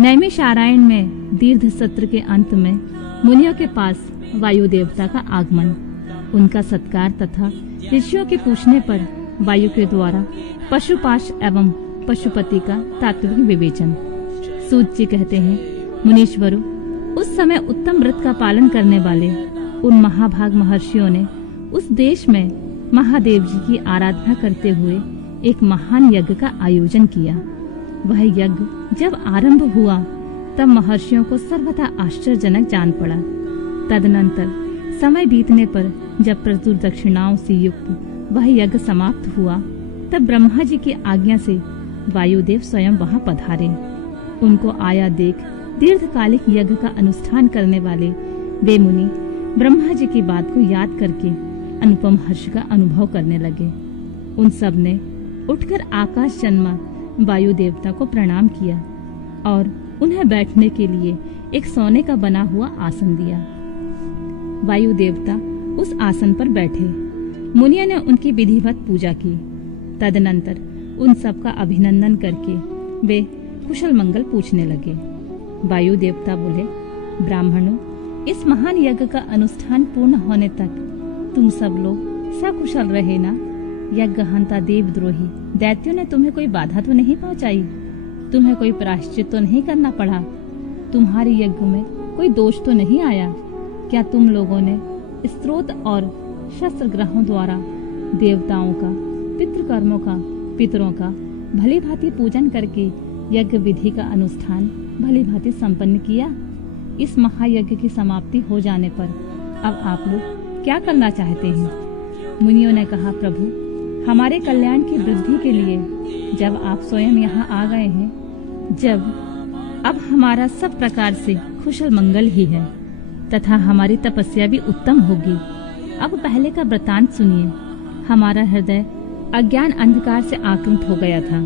नैमिषारण्य में दीर्घ सत्र के अंत में मुनियों के पास वायु देवता का आगमन, उनका सत्कार तथा ऋषियों के पूछने पर वायु के द्वारा पशुपाश एवं पशुपति का तात्विक विवेचन। सूत जी कहते हैं, मुनीश्वरों, उस समय उत्तम व्रत का पालन करने वाले उन महाभाग महर्षियों ने उस देश में महादेव जी की आराधना करते हुए एक महान यज्ञ का आयोजन किया। वह यज्ञ जब आरंभ हुआ तब महर्षियों को सर्वथा आश्चर्यजनक जान पड़ा। तदनंतर समय बीतने पर जब प्रचुर दक्षिणाओं से युक्त वह यज्ञ समाप्त हुआ तब ब्रह्मा जी की आज्ञा से वायुदेव स्वयं वहां पधारे। उनको आया देख दीर्घकालिक यज्ञ का अनुष्ठान करने वाले वे मुनि ब्रह्मा जी की बात को याद करके अनुपम हर्ष का अनुभव करने लगे। उन सब ने उठकर आकाश जन्मा वायु देवता को प्रणाम किया और उन्हें बैठने के लिए एक सोने का बना हुआ आसन दिया। वायु देवता उस आसन पर बैठे। मुनियों ने उनकी विधिवत पूजा की। तदनंतर उन सब का अभिनंदन करके वे कुशल मंगल पूछने लगे। वायु देवता बोले, ब्राह्मणों, इस महान यज्ञ का अनुष्ठान पूर्ण होने तक तुम सब लोग सकुशल रहे ना? यज्ञहंता देवद्रोही दैत्यों ने तुम्हें कोई बाधा तो नहीं पहुंचाई? तुम्हें कोई प्रायश्चित तो नहीं करना पड़ा? तुम्हारे यज्ञ में कोई दोष तो नहीं आया? क्या तुम लोगों ने स्त्रोत और शस्त्र ग्रहों द्वारा देवताओं का, पितृकर्मों का, पितरों का भली भांति पूजन करके यज्ञ विधि का अनुष्ठान भली भांति संपन्न किया? इस महायज्ञ की समाप्ति हो जाने पर अब आप लोग क्या करना चाहते हैं? मुनियों ने कहा, प्रभु, हमारे कल्याण की वृद्धि के लिए जब आप स्वयं यहाँ आ गए हैं, जब अब हमारा सब प्रकार से कुशल मंगल ही है तथा हमारी तपस्या भी उत्तम होगी, अब पहले का वृतांत सुनिए। हमारा हृदय अज्ञान अंधकार से आक्रांत हो गया था।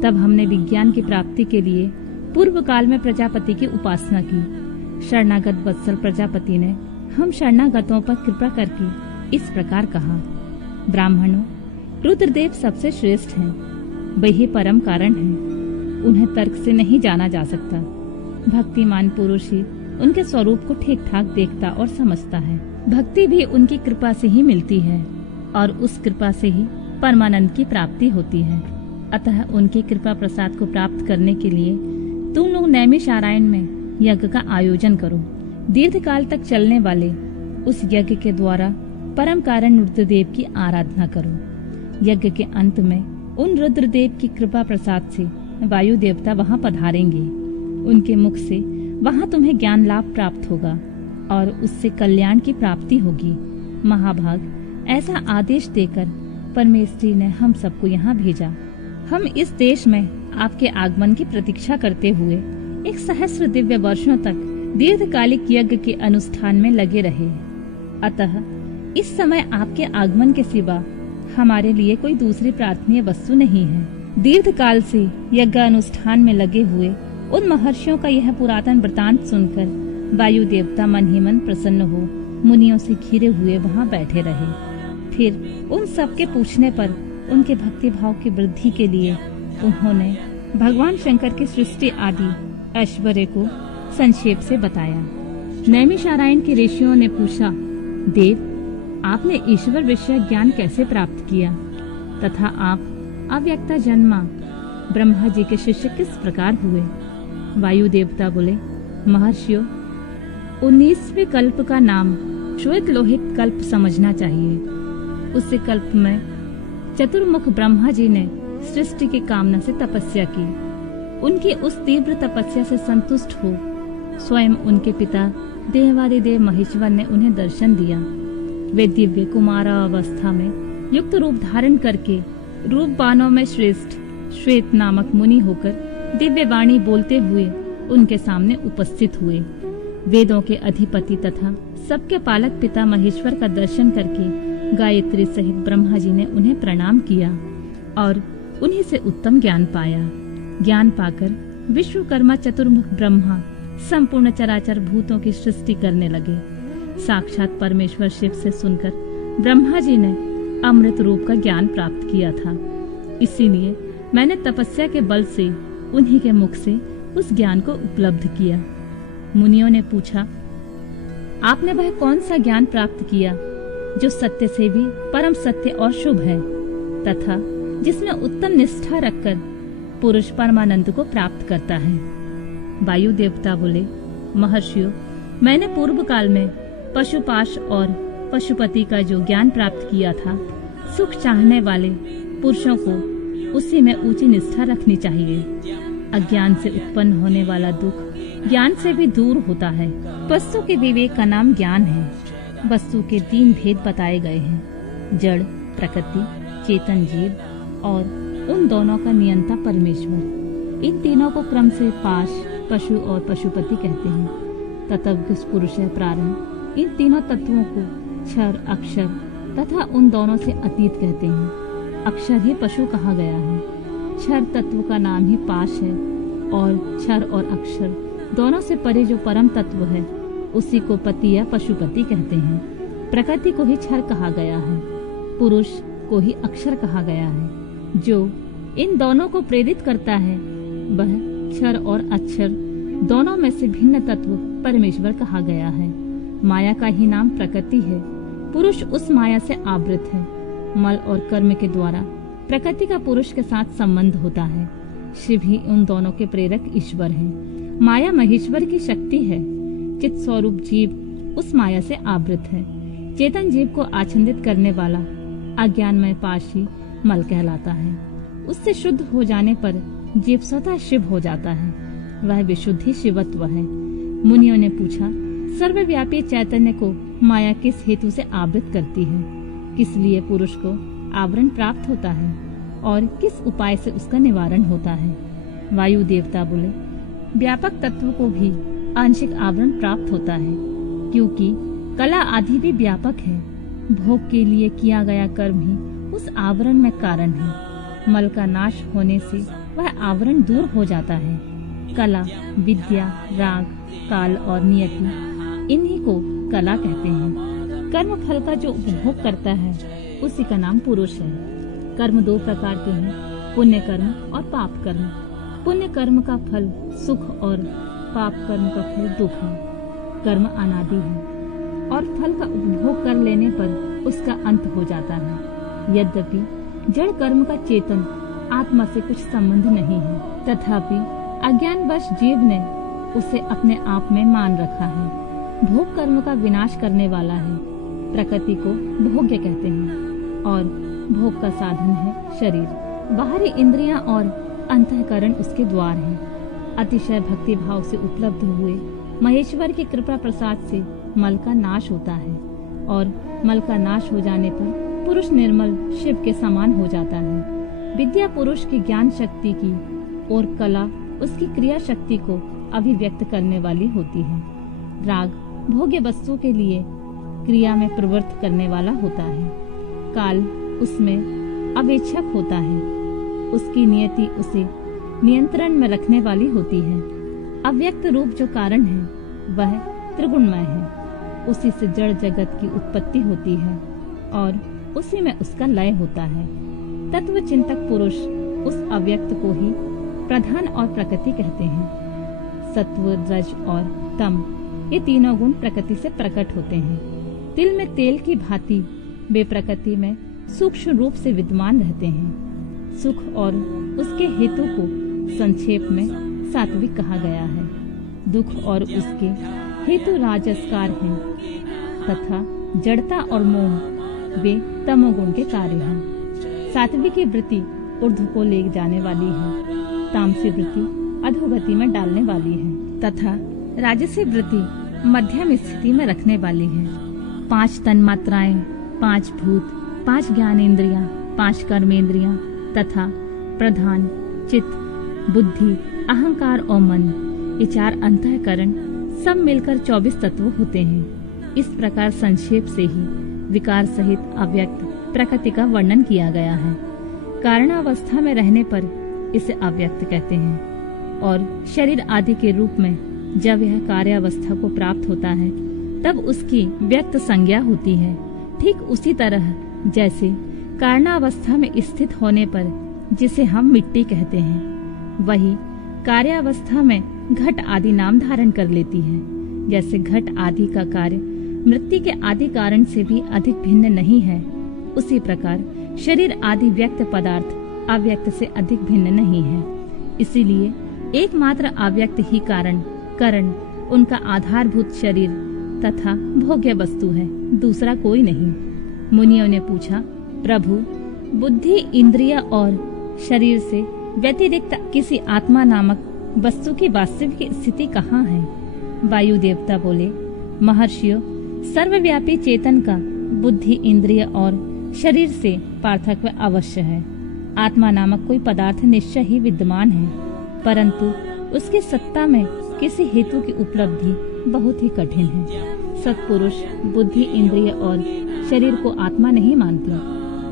तब हमने विज्ञान की प्राप्ति के लिए पूर्व काल में प्रजापति की उपासना की। शरणागत वत्सल प्रजापति ने हम शरणागतों पर कृपा करके इस प्रकार कहा, ब्राह्मणों, रुद्रदेव सबसे श्रेष्ठ हैं, वही परम कारण हैं। उन्हें तर्क से नहीं जाना जा सकता। भक्तिमान पुरुष ही उनके स्वरूप को ठीक ठाक देखता और समझता है। भक्ति भी उनकी कृपा से ही मिलती है और उस कृपा से ही परमानंद की प्राप्ति होती है। अतः उनकी कृपा प्रसाद को प्राप्त करने के लिए तुम लोग नैमिषारण्य में यज्ञ का आयोजन करो। दीर्घ काल तक चलने वाले उस यज्ञ के द्वारा परम कारण रुद्रदेव की आराधना करो। यज्ञ के अंत में उन रुद्रदेव की कृपा प्रसाद से वायु देवता वहां पधारेंगे। उनके मुख से वहां तुम्हें ज्ञान लाभ प्राप्त होगा और उससे कल्याण की प्राप्ति होगी। महाभाग, ऐसा आदेश देकर परमेश्वरी ने हम सबको यहाँ भेजा। हम इस देश में आपके आगमन की प्रतीक्षा करते हुए 1 सहस्र दिव्य वर्षों तक दीर्घकालिक यज्ञ के अनुष्ठान में लगे रहे। अतः इस समय आपके आगमन के सिवा हमारे लिए कोई दूसरी प्रार्थनीय वस्तु नहीं है। दीर्घ काल से यज्ञ अनुष्ठान में लगे हुए उन महर्षियों का यह पुरातन वृतांत सुनकर वायु देवता मन ही मन प्रसन्न हो मुनियों से घिरे हुए वहां बैठे रहे। फिर उन सब के पूछने पर उनके भक्ति भाव की वृद्धि के लिए उन्होंने भगवान शंकर की सृष्टि आदि ऐश्वर्य को संक्षेप से बताया। नैमिषारण्य के ऋषियों ने पूछा, देव, आपने ईश्वर विषय ज्ञान कैसे प्राप्त किया तथा आप अव्यक्ता जन्मा ब्रह्मा जी के शिष्य किस प्रकार हुए? वायु देवता बोले, महर्षियों, 19वें कल्प का नाम श्वेत लोहित कल्प समझना चाहिए। उस कल्प में चतुर्मुख ब्रह्मा जी ने सृष्टि की कामना से तपस्या की। उनकी उस तीव्र तपस्या से संतुष्ट हो स्वयं उनके पिता देवादिदेव महेश्वर ने उन्हें दर्शन दिया। वे दिव्य कुमारावस्था में युक्त रूप धारण करके रूपवानों में श्रेष्ठ श्वेत नामक मुनि होकर दिव्य वाणी बोलते हुए उनके सामने उपस्थित हुए। वेदों के अधिपति तथा सबके पालक पिता महेश्वर का दर्शन करके गायत्री सहित ब्रह्मा जी ने उन्हें प्रणाम किया और उन्हीं से उत्तम ज्ञान पाया। ज्ञान पाकर विश्वकर्मा चतुर्मुख ब्रह्मा संपूर्ण चराचर भूतों की सृष्टि करने लगे। साक्षात परमेश्वर शिव से सुनकर ब्रह्मा जी ने अमृत रूप का ज्ञान प्राप्त किया था। इसीलिए मैंने तपस्या के बल से उन्हीं के मुख से उस ज्ञान को उपलब्ध किया। मुनियों ने पूछा, आपने वह कौन सा ज्ञान प्राप्त किया जो सत्य से भी परम सत्य और शुभ है तथा जिसमें उत्तम निष्ठा रखकर पुरुष परमानंद को प्राप्त करता है? वायु देवता बोले, महर्षियों, मैंने पूर्व काल में पशुपाश और पशुपति का जो ज्ञान प्राप्त किया था, सुख चाहने वाले पुरुषों को उसी में ऊंची निष्ठा रखनी चाहिए। अज्ञान से उत्पन्न होने वाला दुख ज्ञान से भी दूर होता है। वस्तु के विवेक का नाम ज्ञान है। वस्तु के 3 भेद बताए गए हैं, जड़, प्रकृति, चेतन जीव और उन दोनों का नियंता परमेश्वर। इन तीनों को क्रम से पाश, पशु और पशुपति कहते हैं। तत्व पुरुष है प्रारंभ। इन तीनों तत्वों को क्षर, अक्षर तथा उन दोनों से अतीत कहते हैं। अक्षर ही पशु कहा गया है। क्षर तत्व का नाम ही पाश है और क्षर और अक्षर दोनों से परे जो परम तत्व है उसी को पति या पशुपति कहते हैं। प्रकृति को ही क्षर कहा गया है, पुरुष को ही अक्षर कहा गया है। जो इन दोनों को प्रेरित करता है वह क्षर और अक्षर दोनों में से भिन्न तत्व परमेश्वर कहा गया है। माया का ही नाम प्रकृति है। पुरुष उस माया से आवृत है। मल और कर्म के द्वारा प्रकृति का पुरुष के साथ संबंध होता है। शिव ही उन दोनों के प्रेरक ईश्वर हैं। माया महेश्वर की शक्ति है। चित स्वरूप जीव उस माया से आवृत है। चेतन जीव को आच्छादित करने वाला अज्ञानमय पाशी मल कहलाता है। उससे शुद्ध हो जाने पर जीव स्वतः शिव हो जाता है। वह विशुद्धि शिवत्व है। मुनियों ने पूछा, सर्वव्यापी चैतन्य को माया किस हेतु से आवृत करती है? किस लिए पुरुष को आवरण प्राप्त होता है और किस उपाय से उसका निवारण होता है? वायु देवता बोले, व्यापक तत्व को भी आंशिक आवरण प्राप्त होता है, क्योंकि कला आदि भी व्यापक है। भोग के लिए किया गया कर्म ही उस आवरण में कारण है। मल का नाश होने से वह आवरण दूर हो जाता है। कला, विद्या, राग, काल और नियति, इन्हीं को कला कहते हैं। कर्म फल का जो उपभोग करता है उसी का नाम पुरुष है। कर्म 2 प्रकार के हैं, पुण्य कर्म और पाप कर्म। पुण्य कर्म का फल सुख और पाप कर्म का फल दुख है। कर्म अनादि है और फल का उपभोग कर लेने पर उसका अंत हो जाता है। यद्यपि जड़ कर्म का चेतन आत्मा से कुछ संबंध नहीं है, तथापि अज्ञानवश जीव ने उसे अपने आप में मान रखा है। भोग कर्म का विनाश करने वाला है। प्रकृति को भोग्य कहते हैं और भोग का साधन है शरीर। बाहरी इंद्रियां और अंतःकरण उसके द्वार हैं। अतिशय भक्ति भाव से उपलब्ध हुए महेश्वर की कृपा प्रसाद से मल का नाश होता है और मल का नाश हो जाने पर पुरुष निर्मल शिव के समान हो जाता है। विद्या पुरुष की ज्ञान शक्ति की और कला उसकी क्रिया शक्ति को अभिव्यक्त करने वाली होती है। राग भोग्य वस्तु के लिए क्रिया में प्रवृत्त करने वाला होता है। काल उसमें अवेक्षक होता है। उसकी नियति उसे नियंत्रण में रखने वाली होती है। अव्यक्त रूप जो कारण है वह त्रिगुणमय है। उसी से जड़ जगत की उत्पत्ति होती है और उसी में उसका लय होता है। तत्व चिंतक पुरुष उस अव्यक्त को ही प्रधान और प्रकृति कहते हैं। सत्व, रज और तम, ये तीनों गुण प्रकृति से प्रकट होते हैं। तिल में तेल की भांति वे प्रकृति में सूक्ष्म रूप से विद्यमान रहते हैं। सुख और उसके हेतु को संक्षेप में सात्विक कहा गया है। दुख और उसके हेतु राजसकार हैं तथा जड़ता और मोह वे तमोगुण के कार्य हैं। सात्विक की वृत्ति ऊर्ध्व को ले जाने वाली है, तामसी वृत्ति अधोगति में डालने वाली है तथा राजसी वृत्ति मध्यम स्थिति में रखने वाली है। 5 तन्मात्राएं, 5 भूत, 5 ज्ञानेंद्रियां, 5 कर्मेंद्रियां तथा प्रधान, चित्त, बुद्धि, अहंकार और मन, ये 4 अंतःकरण सब मिलकर 24 तत्व होते हैं। इस प्रकार संक्षेप से ही विकार सहित अव्यक्त प्रकृति का वर्णन किया गया है। कारणावस्था में रहने पर इसे अव्यक्त कहते हैं और शरीर आदि के रूप में जब यह कार्यावस्था को प्राप्त होता है तब उसकी व्यक्त संज्ञा होती है। ठीक उसी तरह जैसे कारणावस्था में स्थित होने पर जिसे हम मिट्टी कहते हैं, वही कार्यावस्था में घट आदि नाम धारण कर लेती है। जैसे घट आदि का कार्य मृत्यु के आदि कारण से भी अधिक भिन्न नहीं है, उसी प्रकार शरीर आदि व्यक्त पदार्थ अव्यक्त से अधिक भिन्न नहीं है। इसीलिए एकमात्र अव्यक्त ही कारण उनका आधारभूत शरीर तथा भोग्य वस्तु है, दूसरा कोई नहीं। मुनियों ने पूछा, प्रभु, बुद्धि, इंद्रिय और शरीर से व्यतिरिक्त किसी आत्मा नामक वस्तु की वास्तविक स्थिति कहाँ है? वायु देवता बोले, महर्षियों, सर्वव्यापी चेतन का बुद्धि, इंद्रिय और शरीर से पार्थक्य अवश्य है। आत्मा नामक कोई पदार्थ निश्चय ही विद्यमान है, परंतु उसकी सत्ता में किसी हेतु की उपलब्धि बहुत ही कठिन है। सत्पुरुष बुद्धि, इंद्रिय और शरीर को आत्मा नहीं मानते,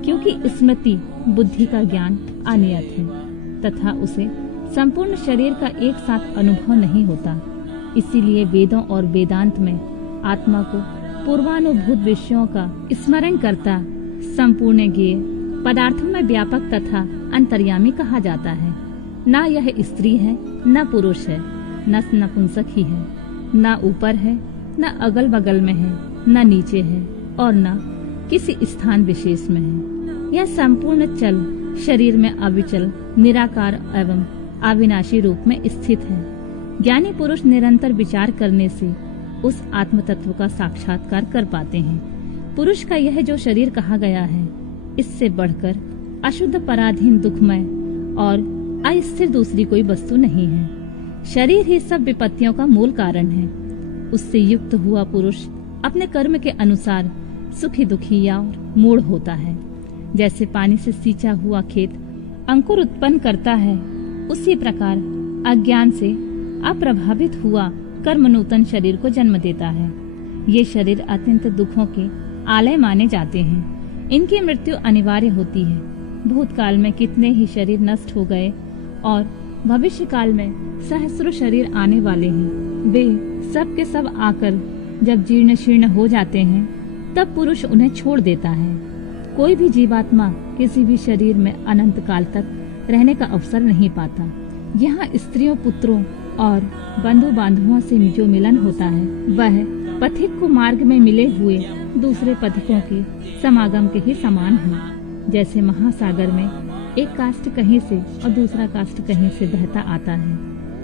क्योंकि स्मृति बुद्धि का ज्ञान अनियत है तथा उसे संपूर्ण शरीर का एक साथ अनुभव नहीं होता। इसीलिए वेदों और वेदांत में आत्मा को पूर्वानुभूत विषयों का स्मरण करता संपूर्ण ज्ञेय पदार्थों में व्यापक तथा अंतर्यामी कहा जाता है। न यह स्त्री है, न पुरुष है, न नपुंसक ही है, न ऊपर है, न अगल बगल में है, न नीचे है और न किसी स्थान विशेष में है। यह संपूर्ण चल शरीर में अविचल, निराकार एवं अविनाशी रूप में स्थित है। ज्ञानी पुरुष निरंतर विचार करने से उस आत्म तत्व का साक्षात्कार कर पाते हैं। पुरुष का यह जो शरीर कहा गया है, इससे बढ़कर अशुद्ध, पराधीन, दुखमय और अस्थिर दूसरी कोई वस्तु नहीं है। शरीर ही सब विपत्तियों का मूल कारण है। उससे युक्त हुआ पुरुष अपने कर्म के अनुसार सुखी, दुखी या मूढ़ होता है। जैसे पानी से सींचा हुआ खेत अंकुर उत्पन्न करता है, उसी प्रकार अज्ञान से अप्रभावित हुआ कर्म नूतन शरीर को जन्म देता है। ये शरीर अत्यंत दुखों के आलय माने जाते हैं। इनकी मृत्यु अनिवार्य होती है। भूतकाल में कितने ही शरीर नष्ट हो गए और भविष्य काल में सहस्रों शरीर आने वाले हैं। वे सब के सब आकर जब जीर्ण शीर्ण हो जाते हैं, तब पुरुष उन्हें छोड़ देता है। कोई भी जीवात्मा किसी भी शरीर में अनंत काल तक रहने का अवसर नहीं पाता। यहाँ स्त्रियों, पुत्रों और बंधु बांधवों से जो मिलन होता है, वह पथिक को मार्ग में मिले हुए दूसरे पथिकों के समागम के ही समान है। जैसे महासागर में एक काष्ठ कहीं से और दूसरा काष्ठ कहीं से बहता आता है,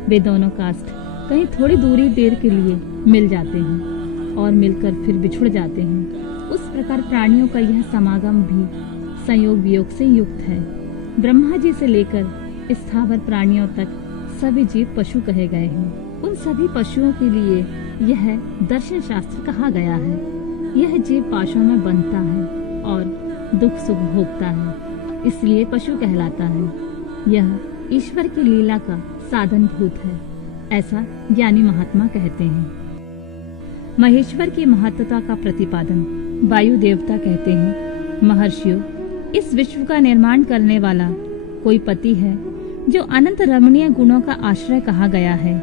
वे दोनों काष्ठ कहीं थोड़ी दूरी देर के लिए मिल जाते हैं और मिलकर फिर बिछुड़ जाते हैं। उस प्रकार प्राणियों का यह समागम भी संयोग वियोग से युक्त है। ब्रह्मा जी से लेकर स्थावर प्राणियों तक सभी जीव पशु कहे गए हैं। उन सभी पशुओं के लिए यह दर्शन शास्त्र कहा गया है। यह जीव पाशों में बंधता है और दुख सुख भोगता है, इसलिए पशु कहलाता है। यह ईश्वर की लीला का साधन भूत है, ऐसा ज्ञानी महात्मा कहते हैं। महेश्वर की महत्ता का प्रतिपादन वायु देवता कहते हैं, महर्षियों, इस विश्व का निर्माण करने वाला कोई पति है जो अनंत रमणीय गुणों का आश्रय कहा गया है।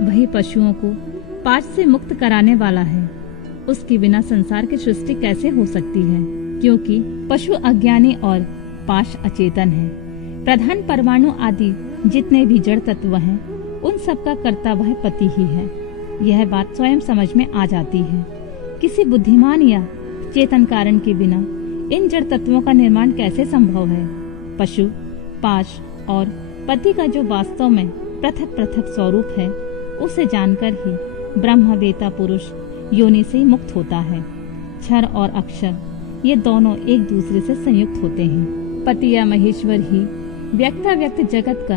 वही पशुओं को पाश से मुक्त कराने वाला है। उसके बिना संसार की सृष्टि कैसे हो सकती है, क्योंकि पशु अज्ञानी और पाश अचेतन है। प्रधान परमाणु आदि जितने भी जड़ तत्व हैं, उन सब का कर्ता वह पति ही है। यह बात स्वयं समझ में आ जाती है। किसी बुद्धिमान या चेतन कारण के बिना इन जड़ तत्वों का निर्माण कैसे संभव है। पशु, पाश और पति का जो वास्तव में पृथक पृथक स्वरूप है, उसे जानकर ही ब्रह्मवेता पुरुष योनि से मुक्त होता है। क्षर और अक्षर ये दोनों एक दूसरे से संयुक्त होते हैं। पति या महेश्वर ही व्यक्ताव्यक्त जगत का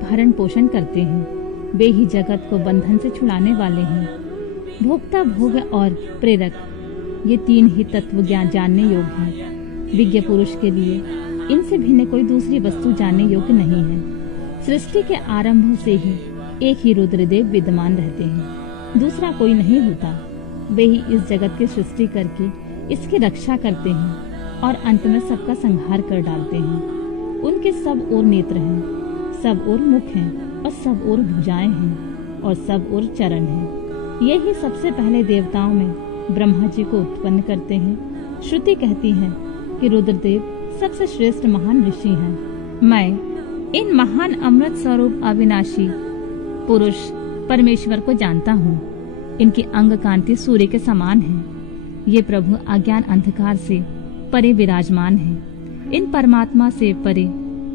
भरण पोषण करते हैं। वे ही जगत को बंधन से छुड़ाने वाले हैं। भोक्ता, भोग और प्रेरक, ये तीन ही तत्व ज्ञान जानने योग्य हैं। विज्ञ पुरुष के लिए इनसे भिन्न कोई दूसरी वस्तु जानने योग्य नहीं है। सृष्टि के आरंभ से ही एक ही रुद्रदेव विद्यमान रहते हैं, दूसरा कोई नहीं होता। वे ही इस जगत की सृष्टि करके इसकी रक्षा करते हैं और अंत में सबका संहार कर डालते हैं। उनके सब ओर नेत्र हैं, सब ओर मुख हैं और सब ओर भुजाएं हैं और सब ओर चरण हैं। ये ही सबसे पहले देवताओं में ब्रह्मा जी को उत्पन्न करते हैं। श्रुति कहती है कि रुद्रदेव सबसे श्रेष्ठ महान ऋषि हैं। मैं इन महान अमृत स्वरूप अविनाशी पुरुष परमेश्वर को जानता हूँ। इनकी अंग कांति सूर्य के समान है। ये प्रभु अज्ञान अंधकार से परे विराजमान है। इन परमात्मा से परे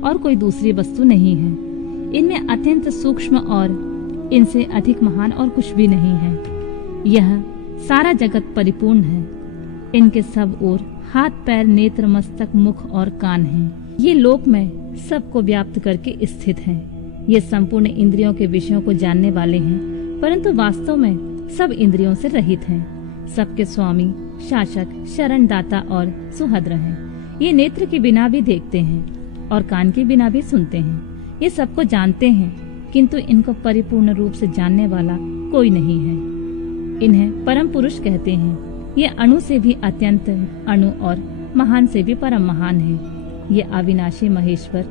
और कोई दूसरी वस्तु नहीं है। इनमें अत्यंत सूक्ष्म और इनसे अधिक महान और कुछ भी नहीं है। यह सारा जगत परिपूर्ण है। इनके सब ओर हाथ, पैर, नेत्र, मस्तक, मुख और कान हैं। ये लोक में सबको व्याप्त करके स्थित हैं। ये संपूर्ण इंद्रियों के विषयों को जानने वाले हैं, परंतु वास्तव में सब इंद्रियों से रहित हैं। सबके स्वामी, शासक, शरण दाता और सुहद्र हैं। ये नेत्र के बिना भी देखते हैं और कान के बिना भी सुनते हैं। ये सबको जानते हैं, किंतु इनको परिपूर्ण रूप से जानने वाला कोई नहीं है। इन्हें परम पुरुष कहते हैं। ये अणु से भी अत्यंत अणु और महान से भी परम महान है। ये अविनाशी महेश्वर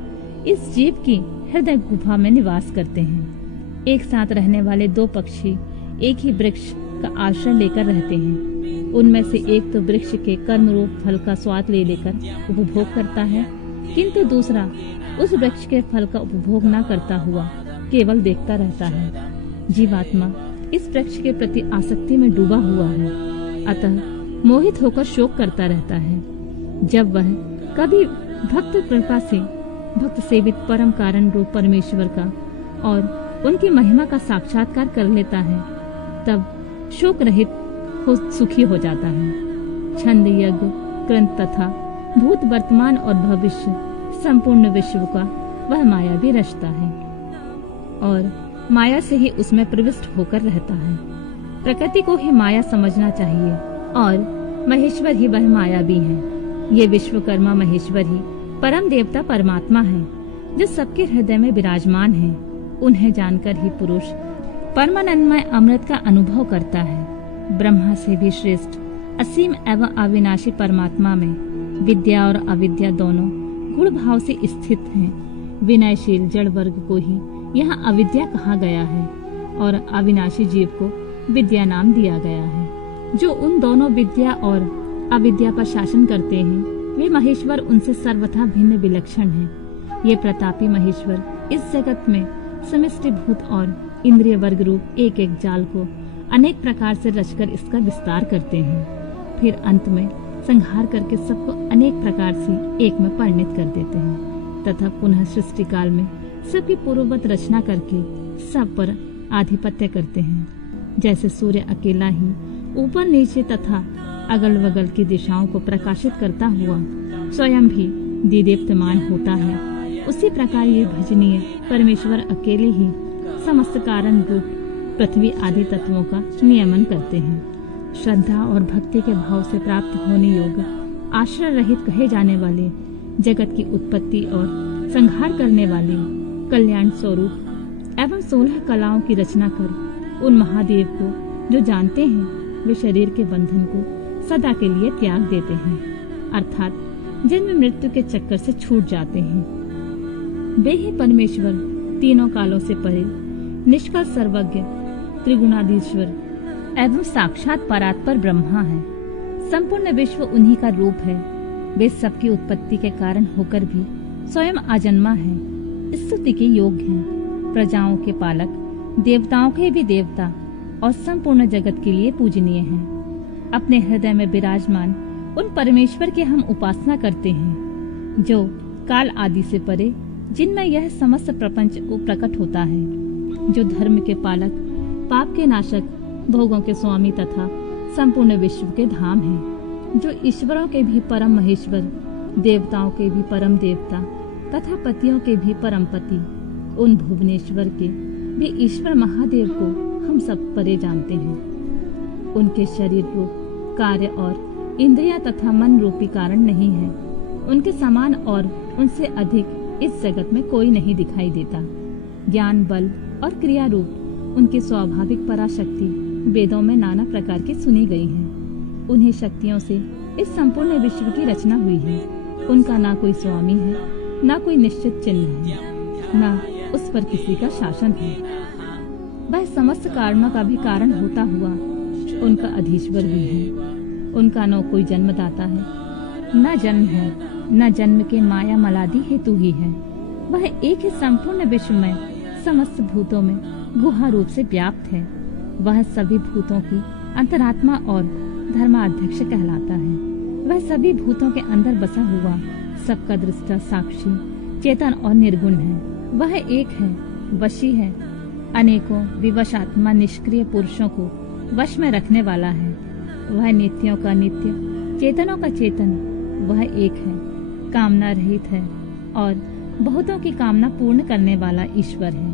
इस जीव की हृदय गुफा में निवास करते हैं। एक साथ रहने वाले दो पक्षी एक ही वृक्ष का आश्रय लेकर रहते हैं। उनमें से एक तो वृक्ष के कर्म रूप फल का स्वाद ले लेकर उपभोग करता है, किंतु दूसरा उस वृक्ष के फल का उपभोग न करता हुआ केवल देखता रहता है। जीवात्मा इस वृक्ष के प्रति आसक्ति में डूबा हुआ है, अतः मोहित होकर शोक करता रहता है। जब वह कभी भक्त कृपा से भक्त सेवित परम कारण रूप परमेश्वर का और उनकी महिमा का साक्षात्कार कर लेता है, तब शोक रहित हो सुखी हो जाता है। छंद, यज्ञ, ग्रंथ तथा भूत, वर्तमान और भविष्य संपूर्ण विश्व का वह माया भी रचता है और माया से ही उसमें प्रविष्ट होकर रहता है। प्रकृति को ही माया समझना चाहिए और महेश्वर ही वह माया भी है। ये विश्वकर्मा महेश्वर ही परम देवता परमात्मा है, जो सबके हृदय में विराजमान है। उन्हें जानकर ही पुरुष परमानंदमय अमृत का अनुभव करता है। ब्रह्मा से भी श्रेष्ठ असीम एवं अविनाशी परमात्मा में विद्या और अविद्या दोनों गुण भाव से स्थित हैं। विनयशील जड़ वर्ग को ही यहाँ अविद्या कहा गया है और अविनाशी जीव को विद्या नाम दिया गया है। जो उन दोनों विद्या और अविद्या पर शासन करते हैं, वे महेश्वर उनसे सर्वथा भिन्न विलक्षण हैं। ये प्रतापी महेश्वर इस जगत में समष्टि भूत और इंद्रिय वर्ग रूप एक एक जाल को अनेक प्रकार से रचकर इसका विस्तार करते हैं। फिर अंत में संहार करके सबको अनेक प्रकार से एक में परिणित कर देते हैं तथा पुनः सृष्टि काल में सबकी पूर्ववत रचना करके सब पर आधिपत्य करते हैं। जैसे सूर्य अकेला ही ऊपर नीचे तथा अगल बगल की दिशाओं को प्रकाशित करता हुआ स्वयं भी दीदीप्तमान होता है, उसी प्रकार ये भजनीय परमेश्वर अकेले ही समस्त कारण रूप पृथ्वी आदि तत्वों का नियमन करते हैं। श्रद्धा और भक्ति के भाव से प्राप्त होने योग्य आश्रय रहित कहे जाने वाले जगत की उत्पत्ति और संहार करने वाले कल्याण स्वरूप एवं 16 कलाओं की रचना कर उन महादेव को जो जानते हैं, वे शरीर के बंधन को सदा के लिए त्याग देते हैं, अर्थात जन्म मृत्यु के चक्कर से छूट जाते हैं। वे ही परमेश्वर तीनों कालों से परे निष्कल सर्वज्ञ त्रिगुणाधीश्वर एवं साक्षात परात्पर ब्रह्मा है। संपूर्ण विश्व उन्हीं का रूप है। वे सबकी उत्पत्ति के कारण होकर भी स्वयं अजन्मा है, स्तुति के योग्य हैं, प्रजाओं के पालक, देवताओं के भी देवता और संपूर्ण जगत के लिए पूजनीय हैं। अपने हृदय में विराजमान उन परमेश्वर की हम उपासना करते हैं, जो काल आदि से परे, जिनमें यह समस्त प्रपंच को प्रकट होता है, जो धर्म के पालक, पाप के नाशक, भोगों के स्वामी तथा संपूर्ण विश्व के धाम हैं, जो ईश्वरों के भी परम महेश्वर, देवताओं के भी परम देवता तथा पतियों के भी परम पति, उन भुवनेश्वर के भी ईश्वर महादेव को हम सब परे जानते हैं। उनके शरीर रूप कार्य और इंद्रियां तथा मन रूपी कारण नहीं है। उनके समान और उनसे अधिक इस जगत में कोई नहीं दिखाई देता। ज्ञान, बल और क्रिया रूप उनकी स्वाभाविक पराशक्ति वेदों में नाना प्रकार की सुनी गई है। उन्हीं शक्तियों से इस संपूर्ण विश्व की रचना हुई है। उनका ना कोई स्वामी है, ना कोई निश्चित चिन्ह है, ना उस पर किसी का शासन है। वह समस्त कारणों का भी कारण होता हुआ उनका अधीश्वर भी है। उनका न कोई जन्मदाता है, न जन्म है, न जन्म के माया मलादि हेतु ही है। वह एक ही संपूर्ण विश्व में समस्त भूतों में गुहा रूप से व्याप्त है। वह सभी भूतों की अंतरात्मा और धर्माध्यक्ष कहलाता है। वह सभी भूतों के अंदर बसा हुआ सबका दृष्टा, साक्षी, चेतन और निर्गुण है। वह एक है, वशी है, अनेकों विवश आत्मा निष्क्रिय पुरुषों को वश में रखने वाला है। वह नित्यों का नित्य, चेतनों का चेतन। वह एक है, कामना रहित है और बहुतों की कामना पूर्ण करने वाला ईश्वर है।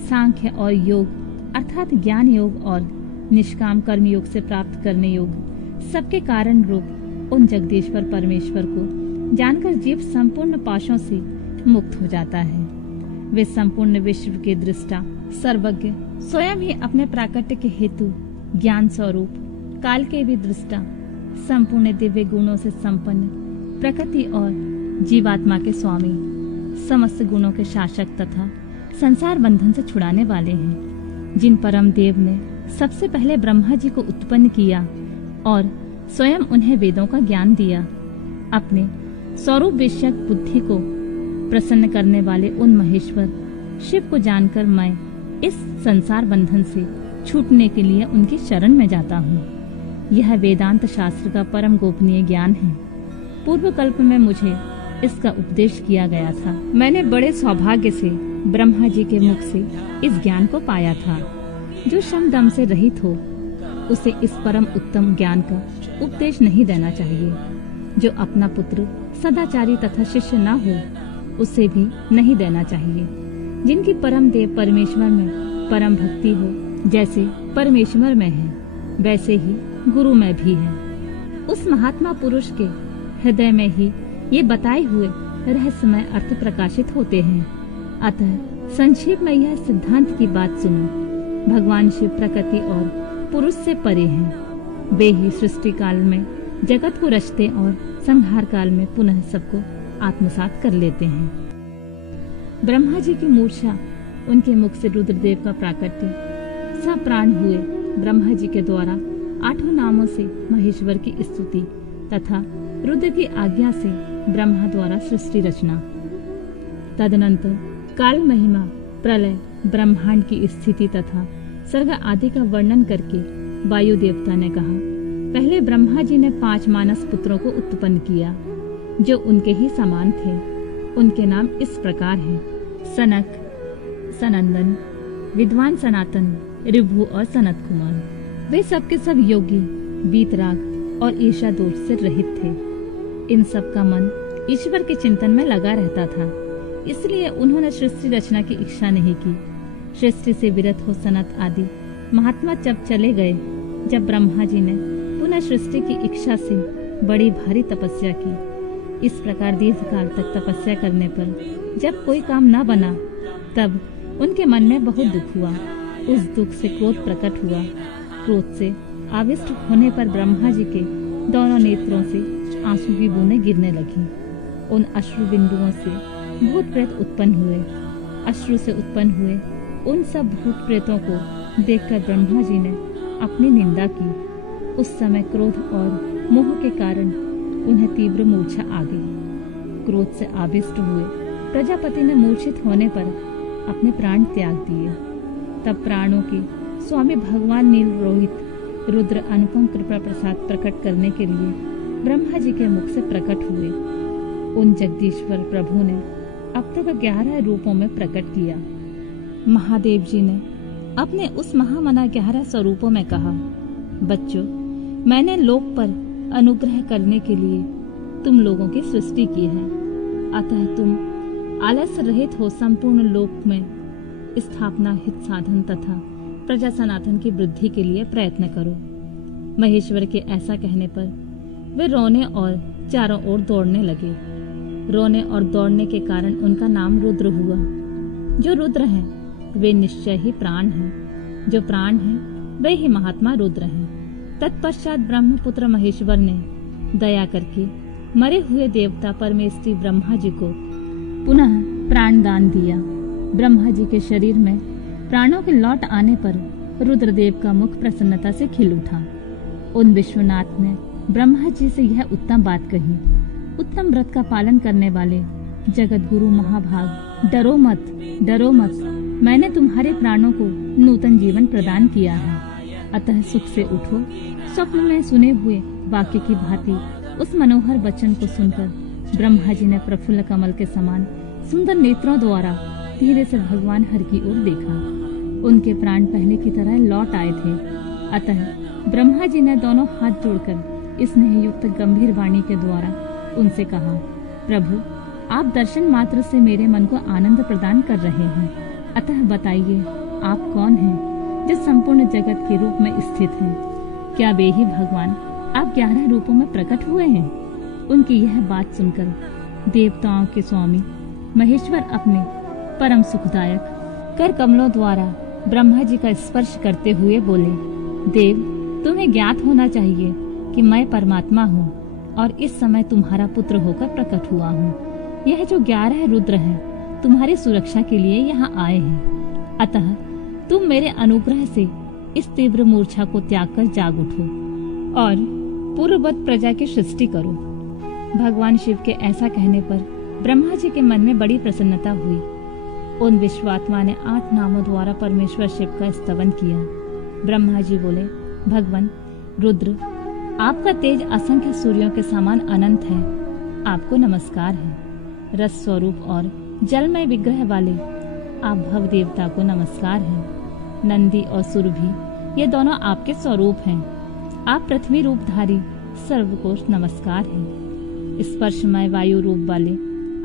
सांख्य और योग अर्थात ज्ञान योग और निष्काम कर्म योग से प्राप्त करने योग सबके कारण रूप उन जगदीश्वर परमेश्वर को जानकर जीव संपूर्ण पाशों से मुक्त हो जाता है। वे संपूर्ण विश्व के दृष्टा, सर्वज्ञ, स्वयं ही अपने प्राकट्य के हेतु ज्ञान स्वरूप, काल के भी दृष्टा, संपूर्ण दिव्य गुणों से संपन्न, प्रकृति और जीवात्मा के स्वामी, समस्त गुणों के शासक तथा संसार बंधन से छुड़ाने वाले हैं। जिन परम देव ने सबसे पहले ब्रह्मा जी को उत्पन्न किया और स्वयं उन्हें वेदों का ज्ञान दिया। अपने स्वरूप विषयक बुद्धि को प्रसन्न करने वाले उन महेश्वर शिव को जानकर मैं इस संसार बंधन से छूटने के लिए उनकी शरण में जाता हूँ। यह वेदांत शास्त्र का परम गोपनीय ज्ञान है। पूर्व कल्प में मुझे इसका उपदेश किया गया था। मैंने बड़े सौभाग्य से ब्रह्मा जी के मुख से इस ज्ञान को पाया था। जो शम दम से रहित हो उसे इस परम उत्तम ज्ञान का उपदेश नहीं देना चाहिए। जो अपना पुत्र सदाचारी तथा शिष्य न हो उसे भी नहीं देना चाहिए। जिनकी परम देव परमेश्वर में परम भक्ति हो, जैसे परमेश्वर में है वैसे ही गुरु में भी है। उस महात्मा पुरुष के हृदय में ही ये बताए हुए रहस्यमय अर्थ प्रकाशित होते हैं। अतः संक्षेप में यह सिद्धांत की बात सुनो। भगवान शिव प्रकृति और पुरुष से परे हैं। वे ही सृष्टि काल में जगत को रचते और संहार काल में पुनः सबको आत्मसात कर लेते हैं। ब्रह्मा जी की मूर्छा, उनके मुख से रुद्रदेव का प्राकट्य, सब प्राण हुए ब्रह्मा जी के द्वारा 8 नामों से महेश्वर की स्तुति तथा रुद्र की आज्ञा से ब्रह्मा द्वारा सृष्टि रचना। तदनंतर काल महिमा, प्रलय, ब्रह्मांड की स्थिति तथा सर्ग आदि का वर्णन करके वायु देवता ने कहा, पहले ब्रह्मा जी ने 5 मानस पुत्रों को उत्पन्न किया जो उनके ही समान थे। उनके नाम इस प्रकार हैं: सनक, सनंदन, विद्वान सनातन, ऋभु और सनत कुमार। वे सब के सब योगी, वीतराग और ईर्ष्या दोष से रहित थे। इन सब का मन ईश्वर के चिंतन में लगा रहता था, इसलिए उन्होंने सृष्टि रचना की इच्छा नहीं की। सृष्टि से विरत हो सनत आदि महात्मा जब चले गए, जब ब्रह्मा जी ने पुनः सृष्टि की इच्छा से बड़ी भारी तपस्या की। इस प्रकार दीर्घ काल तक तपस्या करने पर जब कोई काम न बना, तब उनके मन में बहुत दुख हुआ। उस दुख से क्रोध प्रकट हुआ। क्रोध से आविष्ट होने पर ब्रह्मा जी के दोनों नेत्रों से आंसू की बूंदें गिरने लगी। उन अश्रु बिंदुओं से भूत प्रेत उत्पन्न हुए। अश्रु से उत्पन्न हुए उन सब भूत प्रेतों को देखकर ब्रह्मा जी ने अपनी निंदा की। उस समय क्रोध और मोह के कारण उन्हें तीव्र मूर्छा आ गई। क्रोध से आविष्ट हुए प्रजापति ने मूर्छित होने पर अपने प्राण त्याग दिए। तब प्राणों के स्वामी भगवान नील रोहित रुद्र अनुपम कृपा प्रसाद प्रकट करने के लिए ब्रह्मा जी के मुख से प्रकट हुए। उन जगदीश्वर प्रभु ने अब तक 11 रूपों में प्रकट किया। महादेव जी ने अपने उस महामना 11 स्वरूपों में कहा, बच्चों, मैंने लोक पर अनुग्रह करने के लिए तुम लोगों की सृष्टि की है। अतः तुम आलस्य रहित हो संपूर्ण लोक में स्थापना, हित साधन तथा प्रजा सनातन की वृद्धि के लिए प्रयत्न करो। महेश्वर के ऐसा कहने पर वे रोने और चारों ओर दौड़ने लगे। रोने और दौड़ने के कारण उनका नाम रुद्र हुआ। जो रुद्र हैं वे निश्चय ही प्राण हैं। जो प्राण हैं वे ही महात्मा रुद्र हैं। तत्पश्चात ब्रह्मपुत्र महेश्वर ने दया करके मरे हुए देवता परमेष्ठी ब्रह्मा जी को पुनः प्राण दान दिया। ब्रह्मा जी के शरीर में प्राणों के लौट आने पर रुद्रदेव का मुख प्रसन्नता से खिल उठा। उन विश्वनाथ ने ब्रह्मा जी से यह उत्तम बात कही, उत्तम व्रत का पालन करने वाले जगत गुरु महाभाग, डरो मत, डरो मत। मैंने तुम्हारे प्राणों को नूतन जीवन प्रदान किया है, अतः सुख से उठो। स्वप्न में सुने हुए वाक्य की भांति उस मनोहर वचन को सुनकर ब्रह्मा जी ने प्रफुल्ल कमल के समान सुंदर नेत्रों द्वारा धीरे से भगवान हरि की ओर देखा। उनके प्राण पहले की तरह लौट आए थे। अतः ब्रह्मा जी ने दोनों हाथ जोड़कर स्नेह युक्त गंभीर वाणी के द्वारा उनसे कहा, प्रभु, आप दर्शन मात्र से मेरे मन को आनंद प्रदान कर रहे हैं, अतः बताइए आप कौन हैं, जो संपूर्ण जगत के रूप में स्थित हैं? क्या वे ही भगवान आप 11 रूपों में प्रकट हुए हैं? उनकी यह बात सुनकर देवताओं के स्वामी महेश्वर अपने परम सुखदायक कर कमलों द्वारा ब्रह्मा जी का स्पर्श करते हुए बोले, देव, तुम्हें ज्ञात होना चाहिए कि मैं परमात्मा हूँ और इस समय तुम्हारा पुत्र होकर प्रकट हुआ हूँ। यह जो 11 रुद्र हैं तुम्हारी सुरक्षा के लिए यहाँ आए हैं, अतः तुम मेरे अनुग्रह से इस तीव्र मूर्छा को त्याग कर जाग उठो और पूर्ववत प्रजा की सृष्टि करो। भगवान शिव के ऐसा कहने पर ब्रह्मा जी के मन में बड़ी प्रसन्नता हुई। उन विश्वात्मा ने 8 नामों द्वारा परमेश्वर शिव का स्तवन किया। ब्रह्मा जी बोले, भगवान रुद्र, आपका तेज असंख्य सूर्यों के समान अनंत है, आपको नमस्कार है। रस स्वरूप और जलमय विग्रह वाले आप भव देवता को नमस्कार है। नंदी और सुरभि ये दोनों आपके स्वरूप हैं। आप पृथ्वी रूपधारी सर्व को नमस्कार है। स्पर्शमय वायु रूप वाले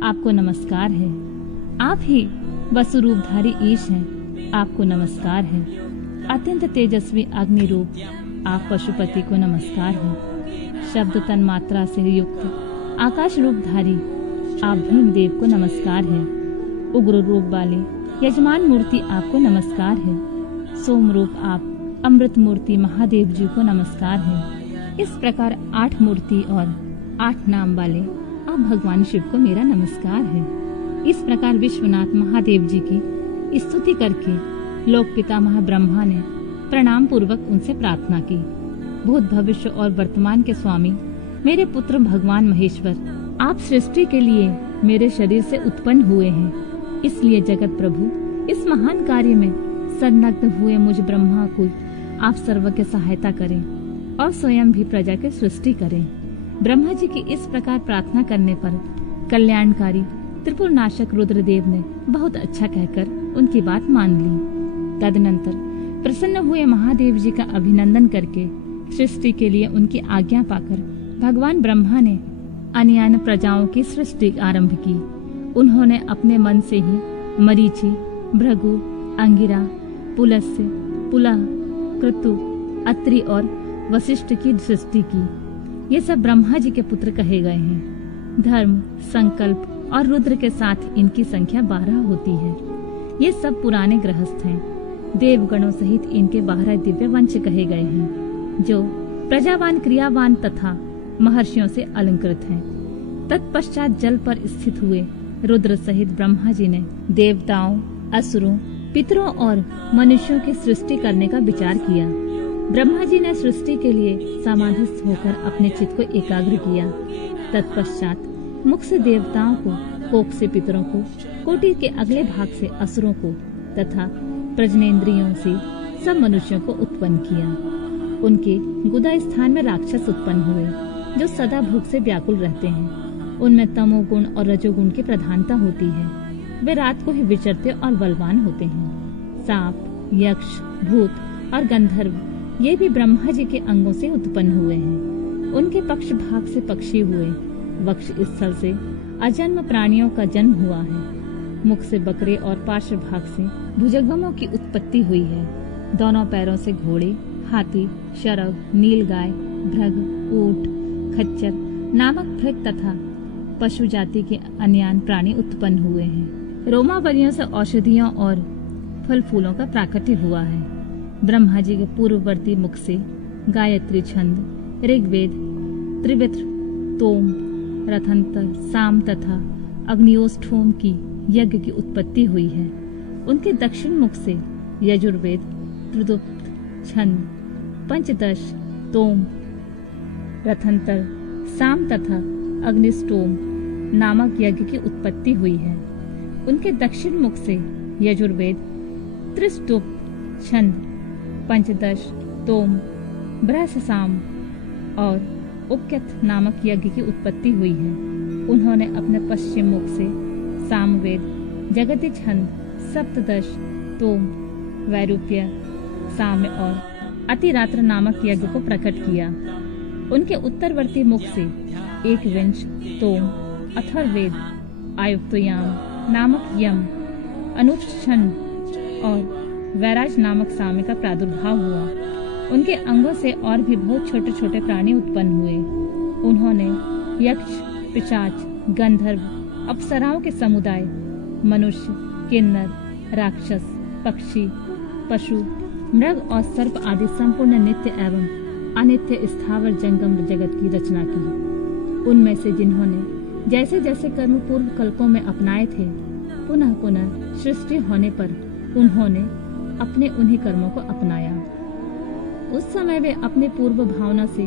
आपको नमस्कार है। आप ही वसु रूपधारी ईश हैं, आपको नमस्कार है। अत्यंत तेजस्वी अग्नि रूप आप पशुपति को नमस्कार है। शब्द तन मात्रा से युक्त आकाश रूपधारी आप भीमदेव को नमस्कार है। उग्र रूप वाले यजमान मूर्ति आपको नमस्कार है। सोम रूप आप अमृत मूर्ति महादेव जी को नमस्कार है। इस प्रकार 8 मूर्ति और 8 नाम वाले आप भगवान शिव को मेरा नमस्कार है। इस प्रकार विश्वनाथ महादेव जी की स्तुति करके लोक पितामह ब्रह्मा ने प्रणाम पूर्वक उनसे प्रार्थना की, भूत भविष्य और वर्तमान के स्वामी मेरे पुत्र भगवान महेश्वर, आप सृष्टि के लिए मेरे शरीर से उत्पन्न हुए हैं। इसलिए जगत प्रभु इस महान कार्य में संलग्न हुए मुझ ब्रह्मा को आप सर्व के सहायता करें और स्वयं भी प्रजा की सृष्टि करें। ब्रह्मा जी की इस प्रकार प्रार्थना करने पर कल्याणकारी त्रिपुर नाशक रुद्रदेव ने बहुत अच्छा कहकर उनकी बात मान ली। तदनंतर प्रसन्न हुए महादेव जी का अभिनंदन करके सृष्टि के लिए उनकी आज्ञा पाकर भगवान ब्रह्मा ने अन्यान्य प्रजाओं की सृष्टि आरंभ की। उन्होंने अपने मन से ही मरीचि, भृगु, अंगिरा, पुलस्त्य, पुलह, क्रतु, अत्रि और वशिष्ठ की सृष्टि की। ये सब ब्रह्मा जी के पुत्र कहे गए हैं। धर्म, संकल्प और रुद्र के साथ इनकी संख्या 12 होती है। ये सब पुराने गृहस्थ हैं। देवगणों सहित इनके 12 दिव्य वंश कहे गए हैं, जो प्रजावान, क्रियावान तथा महर्षियों से अलंकृत हैं। तत्पश्चात जल पर स्थित हुए रुद्र सहित ब्रह्मा जी ने देवताओं, असुरों, पितरों और मनुष्यों की सृष्टि करने का विचार किया। ब्रह्मा जी ने सृष्टि के लिए समाधिस्थ होकर अपने चित्त को एकाग्र किया। तत्पश्चात मुख से देवताओं को, कोख से पितरों को, कोटि के अगले भाग से असुरों को तथा प्रजनेन्द्रियों से सब मनुष्यों को उत्पन्न किया। उनके गुदा स्थान में राक्षस उत्पन्न हुए, जो सदा भूख से व्याकुल रहते हैं। उनमें तमोगुण और रजोगुण की प्रधानता होती है। वे रात को ही विचरते और बलवान होते हैं। सांप, यक्ष, भूत और गंधर्व ये भी ब्रह्मा जी के अंगों से उत्पन्न हुए हैं। उनके पक्ष भाग से पक्षी हुए। वक्ष स्थल से अजन्म प्राणियों का जन्म हुआ है। मुख से बकरे और पार्श्व भाग से भुजंगमों की उत्पत्ति हुई है। दोनों पैरों से घोड़े, हाथी, शरभ, नीलगाय, भृग, ऊंट, खच्चर नामक भृग तथा पशु जाति के अन्य प्राणी उत्पन्न हुए हैं। रोमावलियों से औषधियों और फल फूलों का प्राकट्य हुआ है। ब्रह्मा जी के पूर्ववर्ती मुख से गायत्री छंद, ऋग्वेद, त्रिवित्र, तोम, रथंतर, साम तथा अग्नियोष्ठोम की यज्ञ की उत्पत्ति हुई है। उनके दक्षिण मुख से यजुर्वेद, त्रिदुप्त, छंद, पंचदश, तोम, रथंतर, साम तथा अग्निष्टोम नामक यज्ञ की उत्पत्ति हुई है। उनके दक्षिण मुख से यजुर्वेद, त्रिस्तुप, छंद, पंचदश, तोम, बृहस्साम और उक्यथ नामक यज्ञ की उत्पत्ति हुई है। उन्होंने अपने पश्चिम मुख से सामवेद, जगति छंद, सप्तदश, तोम, वैरूप्य, साम्य और अतिरात्र नामक यज्ञ को प्रकट किया। उनके उत्तरवर्ती मुख से एकविंश, तोम, अथर्ववेद, आयुक्तयाम नामक यम, अनुष्छंद और वैराज नामक साम्य का प्रादुर्भाव हुआ। उनके अंगों से और भी बहुत छोटे छोटे प्राणी उत्पन्न हुए। उन्होंने यक्ष, पिशाच, गंधर्व, अप्सराओं के समुदाय, मनुष्य, किन्नर, राक्षस, पक्षी, पशु, मृग और सर्प आदि संपूर्ण नित्य एवं अनित्य स्थावर जंगम जगत की रचना की। उनमें से जिन्होंने जैसे जैसे कर्म पूर्व कल्पों में अपनाए थे, पुनः पुनः सृष्टि होने पर उन्होंने अपने उन्हीं कर्मों को अपनाया। उस समय वे अपने पूर्व भावना से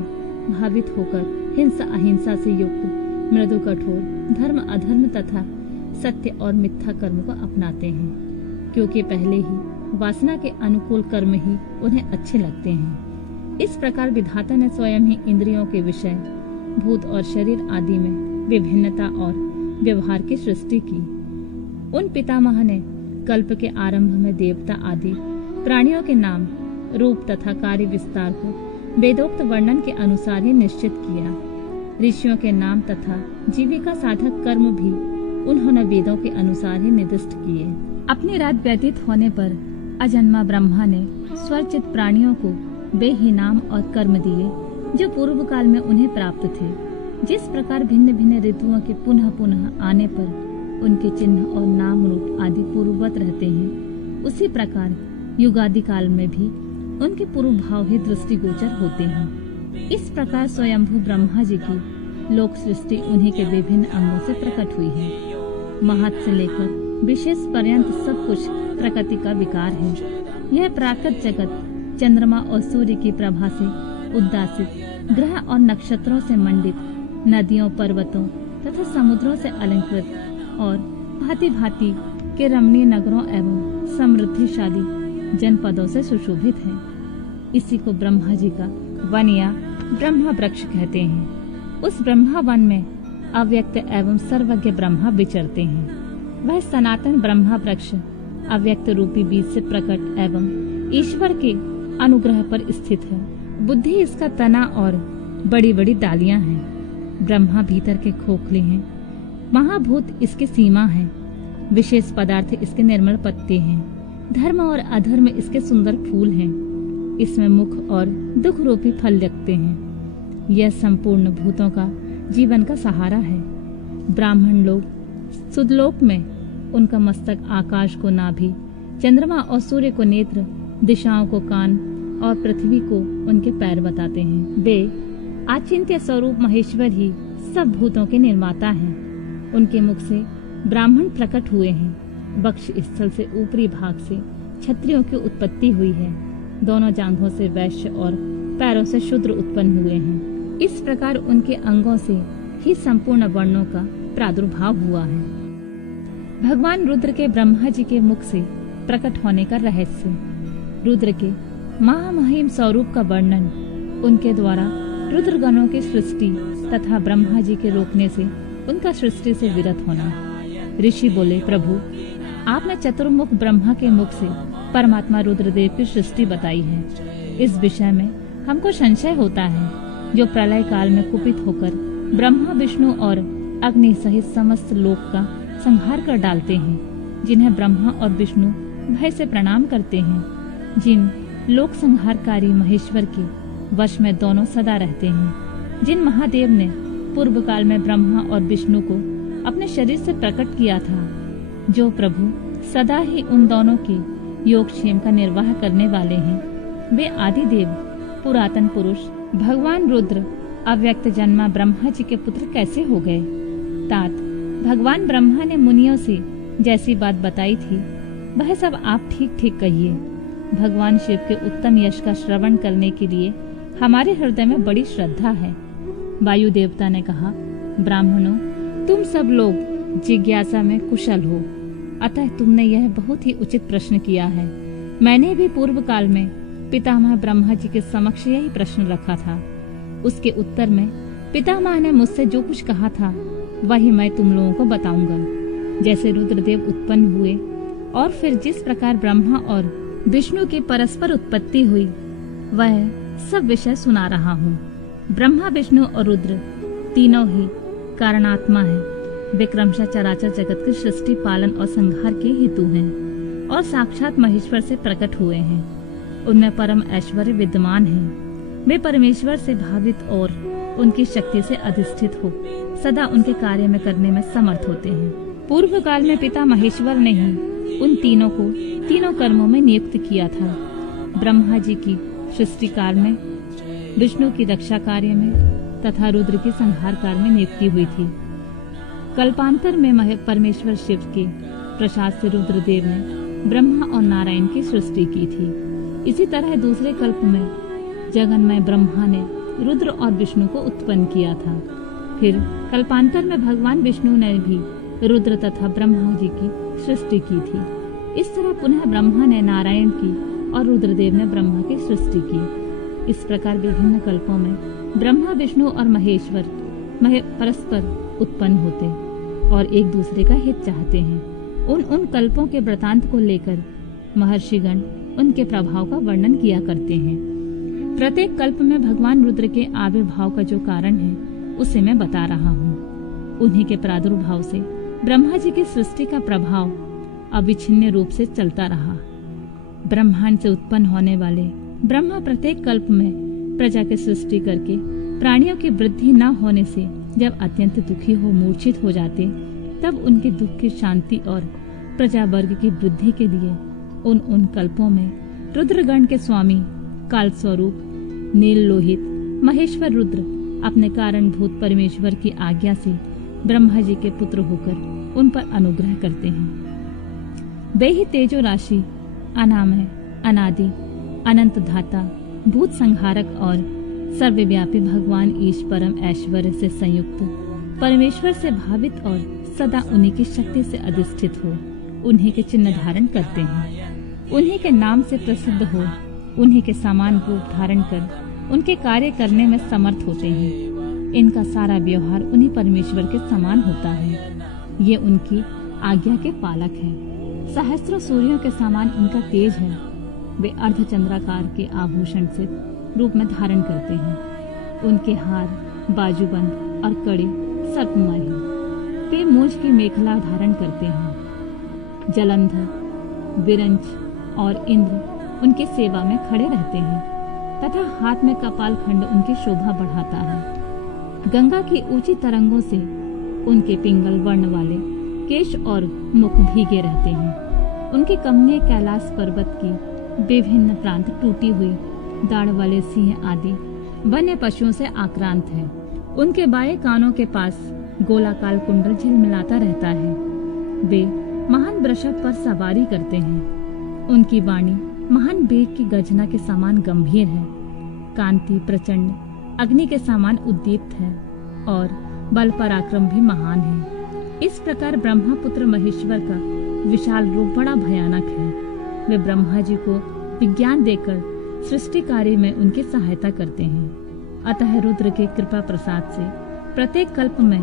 भावित होकर हिंसा अहिंसा से युक्त मृदु कठोर, धर्म अधर्म तथा सत्य और मिथ्या कर्म को अपनाते हैं, क्योंकि पहले ही वासना के अनुकूल कर्म ही उन्हें अच्छे लगते हैं। इस प्रकार विधाता ने स्वयं ही इंद्रियों के विषय, भूत और शरीर आदि में विभिन्नता और व्यवहार की सृष्टि की। उन पितामह ने कल्प के आरंभ में देवता आदि प्राणियों के नाम, रूप तथा कार्य विस्तार को वेदोक्त वर्णन के अनुसार ही निश्चित किया। ऋषियों के नाम तथा जीविका साधक कर्म भी उन्होंने वेदों के अनुसार ही निर्दिष्ट किए। अपनी रात व्यतीत होने पर अजन्मा ब्रह्मा ने स्वरचित प्राणियों को वे ही नाम और कर्म दिए जो पूर्व काल में उन्हें प्राप्त थे। जिस प्रकार भिन्न भिन्न ऋतुओं के पुनः पुनः आने पर उनके चिन्ह और नाम रूप आदि पूर्ववत रहते हैं, उसी प्रकार युगादि काल में भी उनके पूर्व भाव ही दृष्टिगोचर होते हैं। इस प्रकार स्वयंभू ब्रह्मा जी की लोक सृष्टि उन्हीं के विभिन्न अंगों से प्रकट हुई है। महत् से लेकर विशेष पर्यंत सब कुछ प्रकृति का विकार है। यह प्राकृत जगत चंद्रमा और सूर्य की प्रभा से उद्दासित, ग्रह और नक्षत्रों से मंडित, नदियों, पर्वतों तथा समुद्रों से अलंकृत और भांति भांति के रमणीय नगरों एवं समृद्धिशाली जनपदों से सुशोभित है। इसी को ब्रह्मा जी का वन या ब्रह्मा वृक्ष कहते हैं। उस ब्रह्मा वन में अव्यक्त एवं सर्वज्ञ ब्रह्मा विचरते हैं। वह सनातन ब्रह्मा वृक्ष अव्यक्त रूपी बीज से प्रकट एवं ईश्वर के अनुग्रह पर स्थित है। बुद्धि इसका तना और बड़ी बड़ी डालियां हैं। ब्रह्मा भीतर के खोखले हैं। महाभूत इसकी सीमा है। विशेष पदार्थ इसके निर्मल पत्ते हैं। धर्म और अधर्म इसके सुंदर फूल हैं। इसमें मुख और दुख रूपी फल लगते हैं। यह संपूर्ण भूतों का जीवन का सहारा है। ब्राह्मण लोग सुदलोक में उनका मस्तक, आकाश को नाभि, चंद्रमा और सूर्य को नेत्र, दिशाओं को कान और पृथ्वी को उनके पैर बताते हैं। वे आचिंत्य स्वरूप महेश्वर ही सब भूतों के निर्माता हैं। उनके मुख से ब्राह्मण प्रकट हुए हैं। वक्ष स्थल से ऊपरी भाग से क्षत्रियों की उत्पत्ति हुई है। दोनों जांघों से वैश्य और पैरों से शूद्र उत्पन्न हुए हैं। इस प्रकार उनके अंगों से ही संपूर्ण वर्णों का प्रादुर्भाव हुआ है। भगवान रुद्र के ब्रह्मा जी के मुख से प्रकट होने का रहस्य। रुद्र के महामहिम स्वरूप का वर्णन, उनके द्वारा रुद्रगणों की सृष्टि तथा ब्रह्मा जी के रोकने से उनका सृष्टि से विरत होना। ऋषि बोले, प्रभु आपने चतुर्मुख ब्रह्मा के मुख से परमात्मा रुद्रदेव की सृष्टि बताई है। इस विषय में हमको संशय होता है। जो प्रलय काल में कुपित होकर ब्रह्मा, विष्णु और अग्नि सहित समस्त लोक का संहार कर डालते हैं, जिन्हें ब्रह्मा और विष्णु भय से प्रणाम करते हैं, जिन लोक संहारकारी महेश्वर के वश में दोनों सदा रहते हैं, जिन महादेव ने पूर्व काल में ब्रह्मा और विष्णु को अपने शरीर से प्रकट किया था, जो प्रभु सदा ही उन दोनों के योगक्षेम का निर्वाह करने वाले हैं, वे आदि देव पुरातन पुरुष भगवान रुद्र अव्यक्त जन्मा ब्रह्मा जी के पुत्र कैसे हो गए? तात, भगवान ब्रह्मा ने मुनियों से जैसी बात बताई थी वह सब आप ठीक ठीक कहिए। भगवान शिव के उत्तम यश का श्रवण करने के लिए हमारे हृदय में बड़ी श्रद्धा है। वायु देवता ने कहा, ब्राह्मणों, तुम सब लोग जिज्ञासा में कुशल हो, अतः तुमने यह बहुत ही उचित प्रश्न किया है। मैंने भी पूर्व काल में पितामह ब्रह्मा जी के समक्ष यही प्रश्न रखा था। उसके उत्तर में पितामह ने मुझसे जो कुछ कहा था वही मैं तुम लोगों को बताऊंगा। जैसे रुद्रदेव उत्पन्न हुए और फिर जिस प्रकार ब्रह्मा और विष्णु की परस्पर उत्पत्ति हुई वह सब विषय सुना रहा हूँ। ब्रह्मा, विष्णु और रुद्र तीनों ही कारणात्मा है। वे क्रमशः चराचर जगत की सृष्टि, पालन और संहार के हेतु हैं और साक्षात महेश्वर से प्रकट हुए हैं। उनमें परम ऐश्वर्य विद्यमान है। वे परमेश्वर से भावित और उनकी शक्ति से अधिष्ठित हो सदा उनके कार्य में करने में समर्थ होते हैं। पूर्व काल में पिता महेश्वर ने ही उन तीनों को तीनों कर्मों में नियुक्त किया था। ब्रह्मा जी की सृष्टि काल में, विष्णु की रक्षा कार्य में तथा रुद्र की संहार कार्य में नियुक्ति हुई थी। कल्पांतर में परमेश्वर शिव के प्रसाद से रुद्रदेव ने ब्रह्मा और नारायण की सृष्टि की थी। इसी तरह दूसरे कल्प में जगन्मय ब्रह्मा ने रुद्र और विष्णु को उत्पन्न किया था। फिर कल्पांतर में भगवान विष्णु ने भी रुद्र तथा ब्रह्मा जी की सृष्टि की थी। इस तरह पुनः ब्रह्मा ने नारायण की और रुद्रदेव ने ब्रह्मा की सृष्टि की। इस प्रकार विभिन्न कल्पों में ब्रह्मा, विष्णु और महेश्वर परस्पर उत्पन्न होते और एक दूसरे का हित चाहते हैं। उन कल्पों के वृतांत को लेकर महर्षिगण उनके प्रभाव का वर्णन किया करते हैं। प्रत्येक कल्प में भगवान रुद्र के आविर्भाव का जो कारण है उसे मैं बता रहा हूँ। उन्हीं के प्रादुर्भाव से ब्रह्मा जी की सृष्टि का प्रभाव अविच्छिन्न रूप से चलता रहा। ब्रह्मांड से उत्पन्न होने वाले ब्रह्मा प्रत्येक कल्प में प्रजा की सृष्टि करके प्राणियों की वृद्धि न होने से जब अत्यंत दुखी हो मूर्छित हो जाते तब उनके दुख की शांति और प्रजा वर्ग की वृद्धि के लिए उन कल्पों में रुद्रगण के स्वामी काल स्वरूप नील लोहित महेश्वर रुद्र अपने कारणभूत परमेश्वर की आज्ञा से ब्रह्मा जी के पुत्र होकर उन पर अनुग्रह करते हैं। वे ही तेजो राशि, अनामय, अनादि, अनंत धाता, भूत संहारक और सर्वव्यापी भगवान ईश परम ऐश्वर्य से संयुक्त परमेश्वर से भावित और सदा उन्हीं की शक्ति से अधिष्ठित हो उन्हीं के चिन्ह धारण करते हैं। उन्हीं के नाम से प्रसिद्ध हो उन्हीं के समान रूप धारण कर उनके कार्य करने में समर्थ होते हैं। इनका सारा व्यवहार उन्हीं परमेश्वर के समान होता है। ये उनकी आज्ञा के पालक हैं। सहस्त्रों सूर्यों के समान इनका तेज है। वे अर्धचंद्राकार के आभूषण से रूप में धारण करते हैं। उनके हार, बाजूबंद और कड़े सर्पमय हैं। वे मूंछ की मेखला धारण करते हैं। जलंधर, विरंच और इंद्र उनकी सेवा में खड़े रहते हैं तथा हाथ में कपाल खंड उनकी शोभा बढ़ाता है। गंगा की ऊंची तरंगों से उनके पिंगल वर्ण वाले केश और मुख भीगे रहते हैं। उनकी कमनीय कैलाश पर्वत की विभिन्न प्रांत टूटी हुई दाढ़ वाले सिंह आदि वन्य पशुओं से आक्रांत है। उनके बाएं कानों के पास गोलाकार कुंडल झिलमिलाता रहता है। वे महान वृषभ पर सवारी करते हैं। उनकी वाणी महान बेग की गर्जना के समान गंभीर है। कांति प्रचंड अग्नि के समान उद्दीप्त है और बल पराक्रम भी महान है। इस प्रकार ब्रह्मा पुत्र महेश्वर का विशाल रूप बड़ा भयानक है। वे ब्रह्मा जी को विज्ञान देकर सृष्टि कार्य में उनकी सहायता करते हैं। अतः रुद्र के कृपा प्रसाद से प्रत्येक कल्प में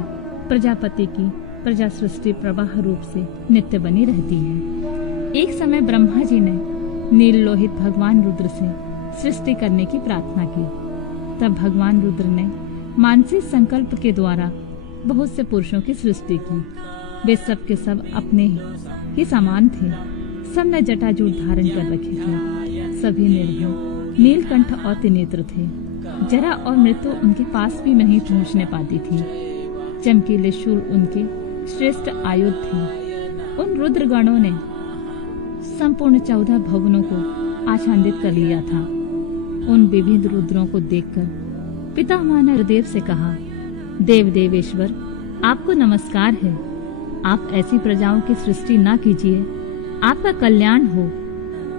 प्रजापति की प्रजा सृष्टि प्रवाह रूप से नित्य बनी रहती है। एक समय ब्रह्मा जी ने नील लोहित भगवान रुद्र से सृष्टि करने की प्रार्थना की। तब भगवान रुद्र ने मानसिक संकल्प के द्वारा बहुत से पुरुषों की सृष्टि की। वे सब के सब अपने ही समान थे। सब ने जटाजूट धारण कर रखे थे। सभी निर्भय, नीलकंठ और त्रिनेत्र थे। जरा और मृत्यु उनके पास भी नहीं पहुंचने पाती थी। चमकीले शूल उनके श्रेष्ठ आयुध थे। उन रुद्रगणों ने संपूर्ण 14 भवनों को आच्छादित कर लिया था। उन विविध रुद्रों को देखकर पितामह ने रुद्रदेव से कहा, देव देवेश्वर, आपको नमस्कार है। आप ऐसी प्रजाओं की सृष्टि ना कीजिए, आपका कल्याण हो।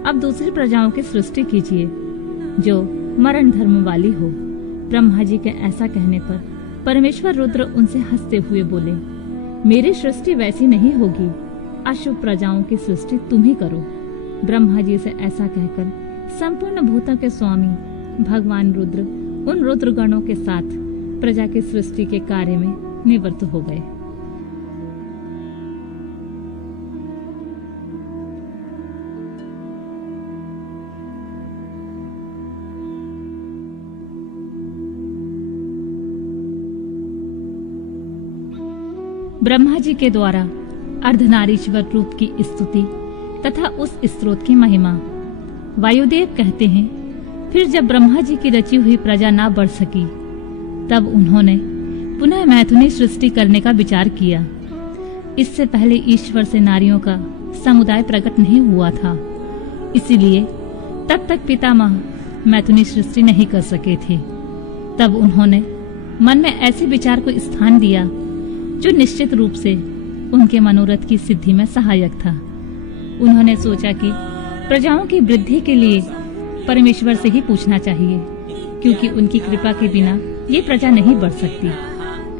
अब दूसरी प्रजाओं की सृष्टि कीजिए जो मरण धर्म वाली हो। ब्रह्मा जी के ऐसा कहने पर परमेश्वर रुद्र उनसे हंसते हुए बोले, मेरी सृष्टि वैसी नहीं होगी। अशुभ प्रजाओं की सृष्टि तुम ही करो। ब्रह्मा जी से ऐसा कहकर संपूर्ण भूतों के स्वामी भगवान रुद्र उन रुद्रगणों के साथ प्रजा की सृष्टि के कार्य में निवृत्त हो गए। ब्रह्मा जी के द्वारा अर्धनारीश्वर रूप की स्तुति तथा उस स्रोत की महिमा। वायुदेव कहते हैं, फिर जब ब्रह्मा जी की रची हुई प्रजा ना बढ़ सकी, तब उन्होंने पुनः मैथुनी सृष्टि करने का विचार किया। इससे पहले ईश्वर से नारियों का समुदाय प्रकट नहीं हुआ था, इसीलिए तब तक पितामह मैथुनी सृष्टि नहीं कर सके थे। तब उन्होंने मन में ऐसे विचार को स्थान दिया जो निश्चित रूप से उनके मनोरथ की सिद्धि में सहायक था। उन्होंने सोचा कि प्रजाओं की वृद्धि के लिए परमेश्वर से ही पूछना चाहिए, क्योंकि उनकी कृपा के बिना ये प्रजा नहीं बढ़ सकती।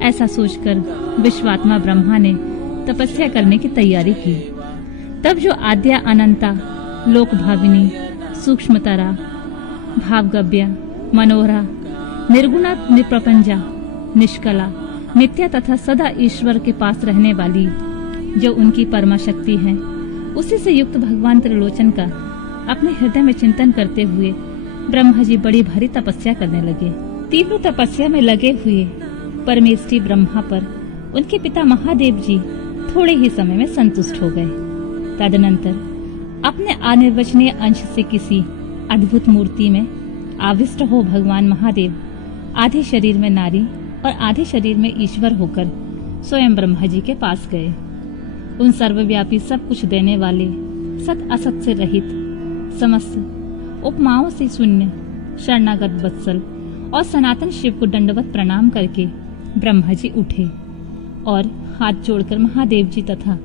ऐसा सोचकर विश्वात्मा ब्रह्मा ने तपस्या करने की तैयारी की। तब जो आद्या अनंता, लोक भाविनी, सूक्ष्मतरा, भावगव्या, मनोहरा, निर्गुणा, निप्रपंजा, निष्कला, नित्य तथा सदा ईश्वर के पास रहने वाली जो उनकी परमा शक्ति है, उसी से युक्त भगवान त्रिलोचन का अपने हृदय में चिंतन करते हुए ब्रह्मा जी बड़ी भारी तपस्या करने लगे। तीव्र तपस्या में लगे हुए परमेष्ठी ब्रह्मा पर उनके पिता महादेव जी थोड़े ही समय में संतुष्ट हो गए। तदनंतर अपने अनिर्वचनीय अंश से किसी अद्भुत मूर्ति में आविष्ट हो भगवान महादेव आधे शरीर में नारी और आधे शरीर में ईश्वर होकर स्वयं ब्रह्मा जी के पास गए। उन सर्वव्यापी सब कुछ देने वाले, सत असत से रहित, समस्त उपमाओं से शून्य, शरणागत वत्सल और सनातन शिव को दंडवत प्रणाम करके ब्रह्मा जी उठे और हाथ जोड़कर महादेव जी तथा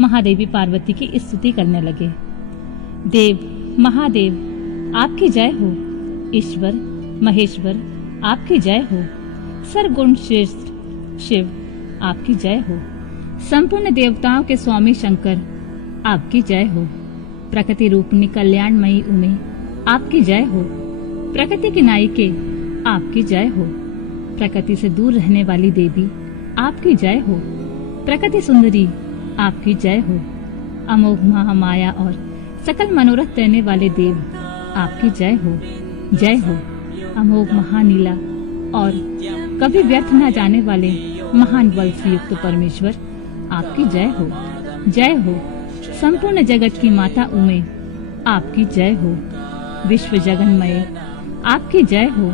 महादेवी पार्वती की स्तुति करने लगे। देव महादेव आपकी जय हो, ईश्वर महेश्वर आपकी जय हो, सर्वगुण श्रेष्ठ शिव आपकी जय हो, संपूर्ण देवताओं के स्वामी शंकर आपकी जय हो, प्रकृति रूपनी कल्याणमयी उमे आपकी जय हो, प्रकृति की नायिके आपकी जय हो, प्रकृति से दूर रहने वाली देवी आपकी जय हो, प्रकृति सुंदरी आपकी जय हो, अमोघ महामाया और सकल मनोरथ देने वाले देव आपकी जय हो, जय हो, अमोघ महानीला और कभी व्यर्थ न जाने वाले महान बल से युक्त परमेश्वर आपकी जय हो, जय हो, संपूर्ण जगत की माता उमे आपकी जय हो, विश्व जगन्मय आपकी जय हो,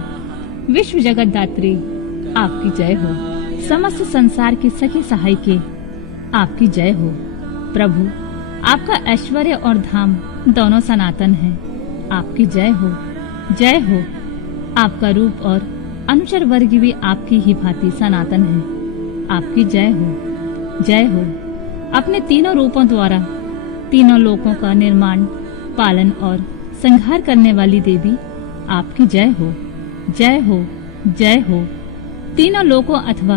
विश्व जगत दात्री आपकी जय हो, समस्त संसार की सखी सहायिके आपकी जय हो। प्रभु आपका ऐश्वर्य और धाम दोनों सनातन हैं, आपकी जय हो, जय हो, आपका रूप और अनुचर वर्ग भी आपकी ही भांति सनातन है, आपकी जय हो, जय हो, अपने तीनों रूपों द्वारा तीनों लोकों का निर्माण, पालन और संहार करने वाली देवी आपकी जय हो, जय हो, जय हो, तीनों लोकों अथवा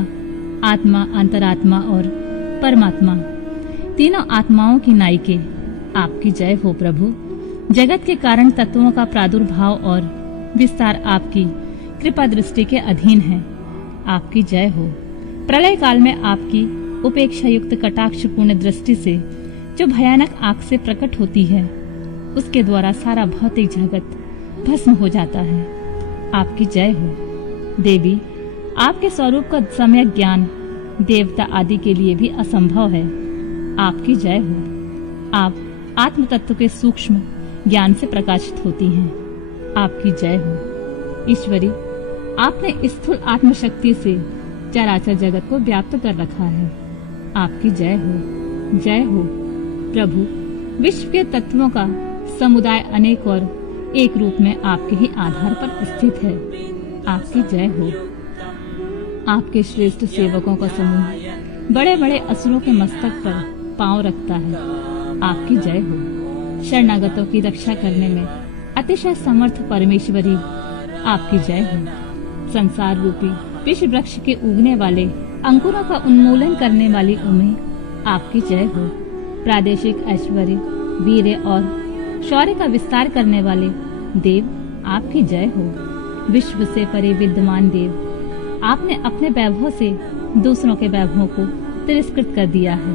आत्मा, अंतरात्मा और परमात्मा, तीनों आत्माओं की नायिके आपकी जय हो। प्रभु जगत के कारण तत्वों का प्रादुर्भाव और विस्तार आपकी कृपा दृष्टि के अधीन है, आपकी जय हो। प्रलय काल में आपकी उपेक्षा युक्त कटाक्षपूर्ण दृष्टि से जो भयानक आग से प्रकट होती है, उसके द्वारा सारा भौतिक जगत भस्म हो जाता है, आपकी जय हो। देवी आपके स्वरूप का सम्यक ज्ञान देवता आदि के लिए भी असंभव है, आपकी जय हो। आप आत्म तत्व के सूक्ष्म ज्ञान से प्रकाशित होती हैं, आपकी जय हो। ईश्वरी आपने स्थूल आत्मशक्ति से चराचर जगत को व्याप्त कर रखा है, आपकी जय हो, जय हो। प्रभु विश्व के तत्वों का समुदाय अनेक और एक रूप में आपके ही आधार पर स्थित है, आपकी जय हो। आपके श्रेष्ठ सेवकों का समूह बड़े बड़े असुरों के मस्तक पर पांव रखता है, आपकी जय हो। शरणागतों की रक्षा करने में अतिशय समर्थ परमेश्वरी आपकी जय हो। संसार रूपी विश्व वृक्ष के उगने वाले अंकुरों का उन्मूलन करने वाली उमे आपकी जय हो। प्रादेशिक ऐश्वर्य, वीर्य और शौर्य का विस्तार करने वाले देव, आपकी जय हो। विश्व से परे विद्यमान देव, आपने अपने वैभव से दूसरों के वैभवों को तिरस्कृत कर दिया है,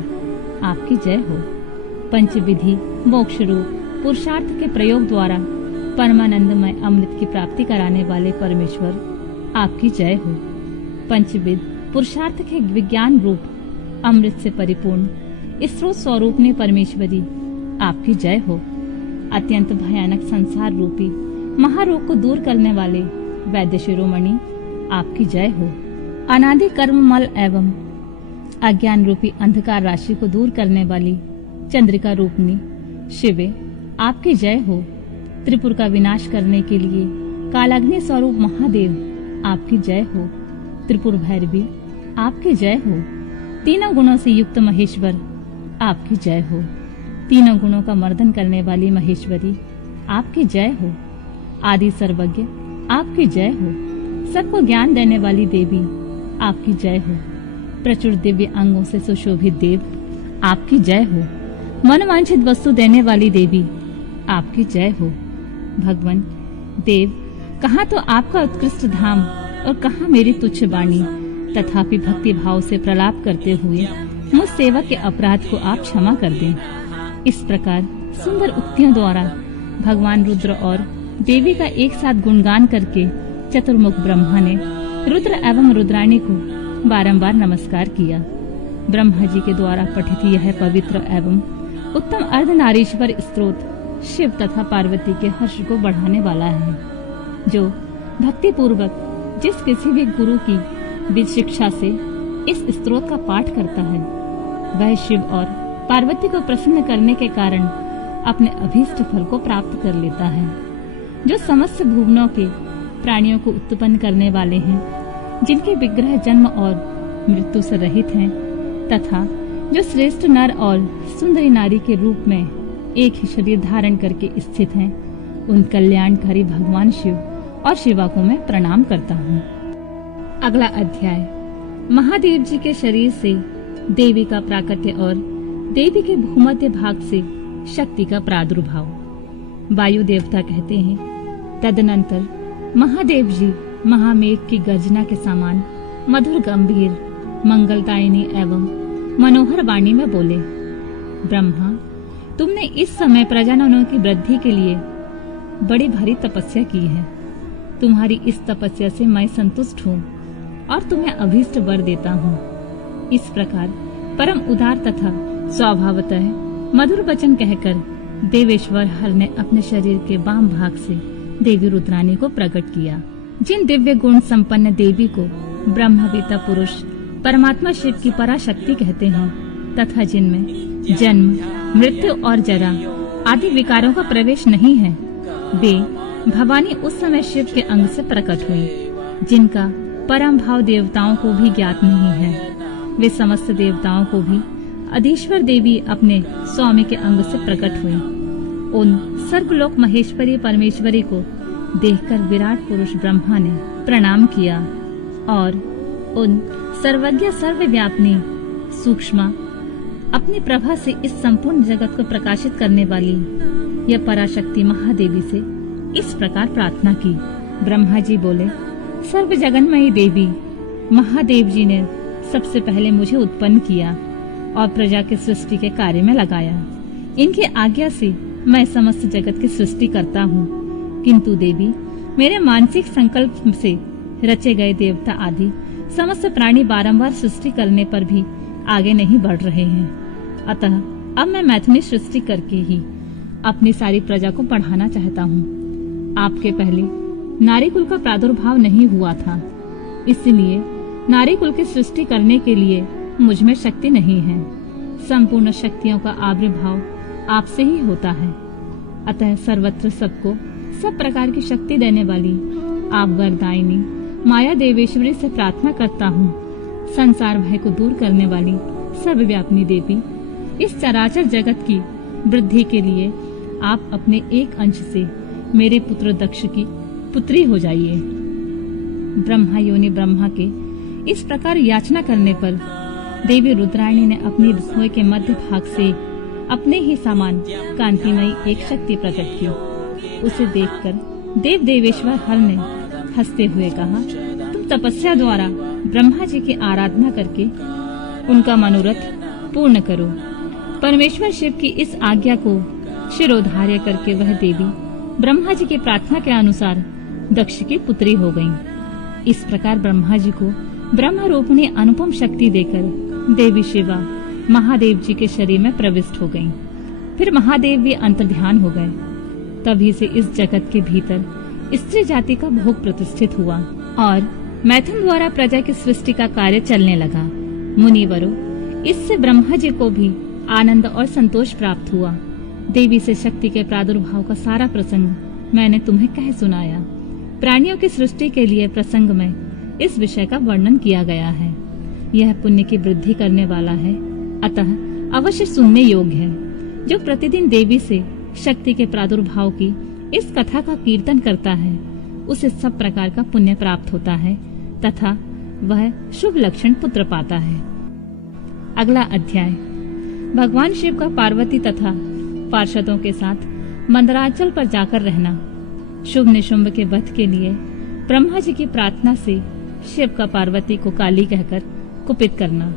आपकी जय हो। पंचविधि मोक्ष रूप पुरुषार्थ के प्रयोग द्वारा परमानंदमय अमृत की प्राप्ति कराने वाले परमेश्वर, आपकी जय हो। पंचविध पुरुषार्थ के विज्ञान रूप अमृत से परिपूर्ण स्रोत स्वरूपनी परमेश्वरी, आपकी जय हो। अत्यंत भयानक संसार रूपी महारोग को दूर करने वाले वैद्य शिरोमणि, आपकी जय हो। अनादि कर्ममल एवं अज्ञान रूपी अंधकार राशि को दूर करने वाली चंद्रिका रूपनी शिवे, आपकी जय हो। त्रिपुर का विनाश करने के लिए कालाग्नि स्वरूप महादेव, आपकी जय हो। त्रिपुर भैरवी, आपकी जय हो। तीनों गुणों से युक्त महेश्वर, आपकी जय हो। तीनों गुणों का मर्दन करने वाली महेश्वरी, आपकी जय हो। आदि सर्वज्ञ, आपकी जय हो। सबको ज्ञान देने वाली देवी, आपकी जय हो। प्रचुर दिव्य अंगों से सुशोभित देव, आपकी जय हो। मनवांछित वस्तु देने वाली देवी, आपकी जय हो। भगवान देव, कहाँ तो आपका उत्कृष्ट धाम और कहाँ मेरी तुच्छ वाणी, तथापि भक्ति भाव से प्रलाप करते हुए मुझ सेवक के अपराध को आप क्षमा कर दें। इस प्रकार सुंदर उक्तियों द्वारा भगवान रुद्र और देवी का एक साथ गुणगान करके चतुर्मुख ब्रह्मा ने रुद्र एवं रुद्राणी को बारंबार नमस्कार किया। ब्रह्मा जी के द्वारा पठित यह पवित्र एवं उत्तम अर्धनारीश्वर स्तोत्र शिव तथा पार्वती के हर्ष को बढ़ाने वाला है। जो भक्ति पूर्वक जिस किसी भी गुरु की विद शिक्षा से इस स्तोत्र का पाठ करता है, वह शिव और पार्वती को प्रसन्न करने के कारण अपने अभीष्ट फल को प्राप्त कर लेता है। जो समस्त भुवनों के प्राणियों को उत्पन्न करने वाले हैं, जिनके विग्रह जन्म और मृत्यु से रहित हैं, तथा जो श्रेष्ठ नर और सुंदरी नारी के रूप में एक ही शरीर धारण करके स्थित हैं, उन कल्याणकारी भगवान शिव और शिवा को मैं प्रणाम करता हूँ। अगला अध्याय महादेव जी के शरीर से देवी का प्राकट्य और देवी के भूमध्य भाग से शक्ति का प्रादुर्भाव। वायु देवता कहते हैं, तदनंतर महादेव जी महामेघ की गर्जना के समान मधुर गंभीर मंगलदायिनी एवं मनोहर वाणी में बोले, ब्रह्मा, तुमने इस समय प्रजननों की वृद्धि के लिए बड़ी भारी तपस्या की है। तुम्हारी इस तपस्या से मैं संतुष्ट हूँ और तुम्हें अभीष्ट वर देता हूँ। इस प्रकार परम उदार तथा स्वभावतः मधुर वचन कहकर देवेश्वर हर ने अपने शरीर के वाम भाग से देवी रुद्राणी को प्रकट किया। जिन दिव्य गुण संपन्न देवी को ब्रह्मवेता पुरुष परमात्मा शिव की पराशक्ति कहते हैं, तथा जिनमें जन्म मृत्यु और जरा आदि विकारों का प्रवेश नहीं है, वे भवानी उस समय शिव के अंग से प्रकट हुई, जिनका परम भाव देवताओं को भी ज्ञात नहीं है। वे समस्त देवताओं को भी अधीश्वर देवी अपने स्वामी के अंग से प्रकट हुई। उन सर्वलोक महेश्वरी परमेश्वरी को देखकर विराट पुरुष ब्रह्मा ने प्रणाम किया और उन सर्वज्ञ सर्वव्यापिनी सूक्ष्म अपनी प्रभा से इस संपूर्ण जगत को प्रकाशित करने वाली यह पराशक्ति महादेवी से इस प्रकार प्रार्थना की। ब्रह्मा जी बोले, सर्व जगन्मयी देवी, महादेव जी ने सबसे पहले मुझे उत्पन्न किया और प्रजा के सृष्टि के कार्य में लगाया। इनकी आज्ञा से मैं समस्त जगत की सृष्टि करता हूँ, किंतु देवी मेरे मानसिक संकल्प से रचे गए देवता आदि समस्त प्राणी बारंबार सृष्टि करने पर भी आगे नहीं बढ़ रहे हैं। अतः अब मैं मैथुनी सृष्टि करके ही अपनी सारी प्रजा को बढ़ाना चाहता हूँ। आपके पहले नारी कुल का प्रादुर्भाव नहीं हुआ था, इसलिए नारी कुल की सृष्टि करने के लिए मुझ में शक्ति नहीं है। संपूर्ण शक्तियों का आविर्भाव आपसे ही होता है। अतः सर्वत्र सबको सब प्रकार की शक्ति देने वाली आप वरदायिनी माया देवेश्वरी से प्रार्थना करता हूँ। संसार भय को दूर करने वाली सर्वव्यापिनी देवी, इस चराचर जगत की वृद्धि के लिए आप अपने एक अंश से मेरे पुत्र दक्ष की पुत्री हो जाइए। ब्रह्मा योनि ब्रह्मा के इस प्रकार याचना करने पर देवी रुद्राणी ने अपनी रसोई के मध्य भाग से अपने ही समान कांतिमयी एक शक्ति प्रकट की। उसे देखकर देव देवेश्वर हर ने हंसते हुए कहा, तुम तपस्या द्वारा ब्रह्मा जी की आराधना करके उनका मनोरथ पूर्ण करो। परमेश्वर शिव की इस आज्ञा को शिरोधार्य करके वह देवी ब्रह्मा जी की प्रार्थना के अनुसार दक्ष की पुत्री हो गयी। इस प्रकार ब्रह्मा जी को ब्रह्म रूपिणी अनुपम शक्ति देकर देवी शिवा महादेव जी के शरीर में प्रविष्ट हो गयीं। फिर महादेव भी अंतर्ध्यान हो गए। तभी से इस जगत के भीतर स्त्री जाति का भोग प्रतिष्ठित हुआ और मैथुन द्वारा प्रजा की सृष्टि का कार्य चलने लगा। मुनिवरों, इससे ब्रह्मा जी को भी आनंद और संतोष प्राप्त हुआ। देवी से शक्ति के प्रादुर्भाव का सारा प्रसंग मैंने तुम्हें कह सुनाया। प्राणियों की सृष्टि के लिए प्रसंग में इस विषय का वर्णन किया गया है। यह पुण्य की वृद्धि करने वाला है, अतः अवश्य सुनने योग्य है। जो प्रतिदिन देवी से शक्ति के प्रादुर्भाव की इस कथा का कीर्तन करता है, उसे सब प्रकार का पुण्य प्राप्त होता है तथा वह शुभ लक्षण पुत्र पाता है। अगला अध्याय। भगवान शिव का पार्वती तथा पार्षदों के साथ मंदराचल पर जाकर रहना। शुभ निशुंभ के वध के लिए ब्रह्मा जी की प्रार्थना से शिव का पार्वती को काली कहकर कुपित करना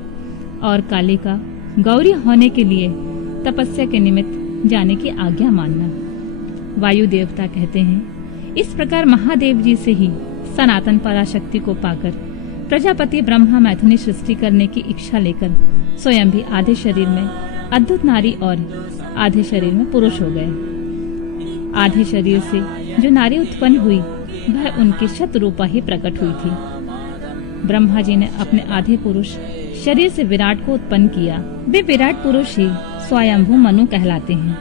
और काली का गौरी होने के लिए तपस्या के निमित्त जाने की आज्ञा मानना। वायु देवता कहते हैं, इस प्रकार महादेव जी से ही सनातन पराशक्ति को पाकर प्रजापति ब्रह्मा मैथुनी सृष्टि करने की इच्छा लेकर स्वयं भी आधे शरीर में अद्भुत नारी और आधे शरीर में पुरुष हो गए। आधे शरीर से जो नारी उत्पन्न हुई वह उनकी शतरूपा ही प्रकट हुई थी। ब्रह्मा जी ने अपने आधे पुरुष शरीर से विराट को उत्पन्न किया। वे विराट पुरुष ही स्वयंभू मनु कहलाते हैं।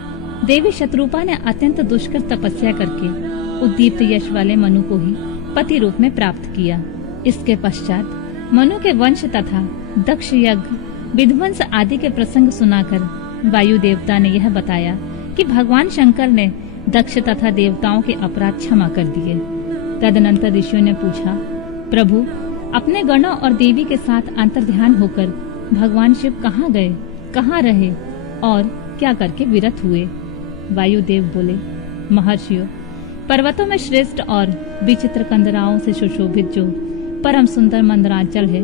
देवी शतरूपा ने अत्यंत दुष्कर तपस्या करके उद्दीप्त यश वाले मनु को ही पति रूप में प्राप्त किया। इसके पश्चात मनु के वंश तथा दक्ष यज्ञ विध्वंस आदि के प्रसंग सुनाकर वायु देवता ने यह बताया कि भगवान शंकर ने दक्ष तथा देवताओं के अपराध क्षमा कर दिए। तदनंतर ऋषियों ने पूछा, प्रभु, अपने गणों और देवी के साथ अंतर्ध्यान होकर भगवान शिव कहाँ गए, कहाँ रहे और क्या करके विरत हुए? वायुदेव बोले, महर्षियों, पर्वतों में श्रेष्ठ और विचित्र कंदराओं से सुशोभित जो परम सुंदर मंदराचल है,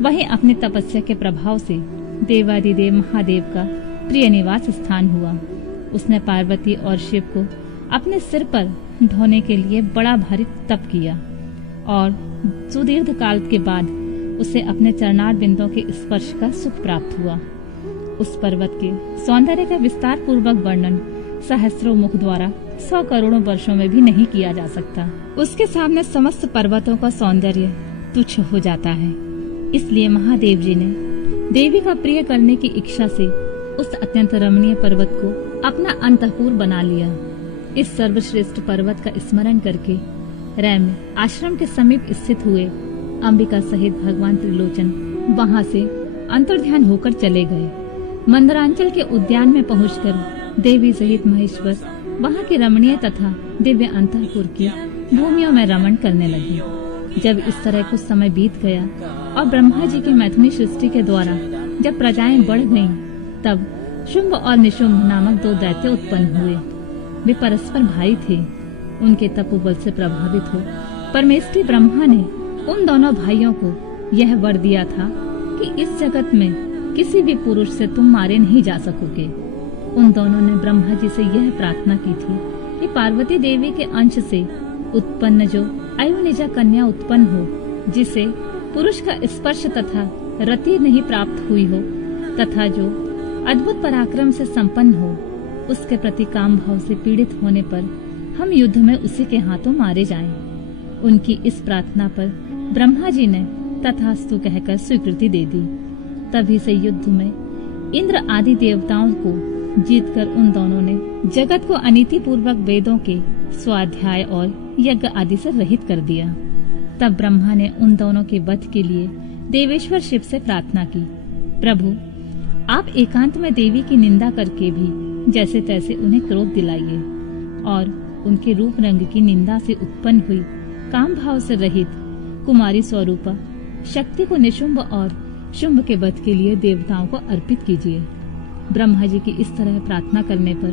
वही अपनी तपस्या के प्रभाव से देवादिदेव महादेव का प्रिय निवास स्थान हुआ। उसने पार्वती और शिव को अपने सिर पर ढोने के लिए बड़ा भारी तप किया और सुदीर्घ काल के बाद उसे अपने चरणार बिंदों के स्पर्श का सुख प्राप्त हुआ। उस पर्वत के सौंदर्य का विस्तार पूर्वक वर्णन सहस्रों मुख द्वारा 100 करोड़ों वर्षों में भी नहीं किया जा सकता। उसके सामने समस्त पर्वतों का सौंदर्य तुच्छ हो जाता है। इसलिए महादेव जी ने देवी का प्रिय करने की इच्छा से उस अत्यंत रमणीय पर्वत को अपना अंतःपुर बना लिया। इस सर्वश्रेष्ठ पर्वत का स्मरण करके रैम आश्रम के समीप स्थित हुए अंबिका सहित भगवान त्रिलोचन वहां से अंतर्ध्यान होकर चले गए। मंदरांचल के उद्यान में पहुंचकर देवी सहित महेश्वर वहां के रमणीय तथा दिव्य अंतःपुर की भूमियों में रमण करने लगे। जब इस तरह कुछ समय बीत गया और ब्रह्मा जी की मैथुनी सृष्टि के द्वारा जब प्रजाएं बढ़ गईं, तब शुंभ और निशुंभ नामक 2 दैत्य उत्पन्न हुए। वे परस्पर भाई थे। उनके तपोबल से प्रभावित हो परमेष्ठी ब्रह्मा ने उन दोनों भाइयों को यह वर दिया था कि इस जगत में किसी भी पुरुष से तुम मारे नहीं जा सकोगे। उन दोनों ने ब्रह्मा जी से यह प्रार्थना की थी कि पार्वती देवी के अंश से उत्पन्न जो अयोनिजा कन्या उत्पन्न हो, जिसे पुरुष का स्पर्श तथा रति नहीं प्राप्त हुई हो तथा जो अद्भुत पराक्रम से संपन्न हो, उसके प्रति काम भाव से पीड़ित होने पर हम युद्ध में उसी के हाथों मारे जाएं। उनकी इस प्रार्थना पर ब्रह्मा जी ने तथास्तु कहकर स्वीकृति दे दी। तभी से युद्ध में इंद्र आदि देवताओं को जीतकर उन दोनों ने जगत को अनीति पूर्वक वेदों के स्वाध्याय और यज्ञ आदि से रहित कर दिया। तब ब्रह्मा ने उन दोनों के वध के लिए देवेश्वर शिव से प्रार्थना की, प्रभु, आप एकांत में देवी की निंदा करके भी जैसे तैसे उन्हें क्रोध दिलाइए और उनके रूप रंग की निंदा से उत्पन्न हुई काम भाव से रहित कुमारी स्वरूपा शक्ति को निशुंभ और शुंभ के वध के लिए देवताओं को अर्पित कीजिए। ब्रह्मा जी की इस तरह प्रार्थना करने पर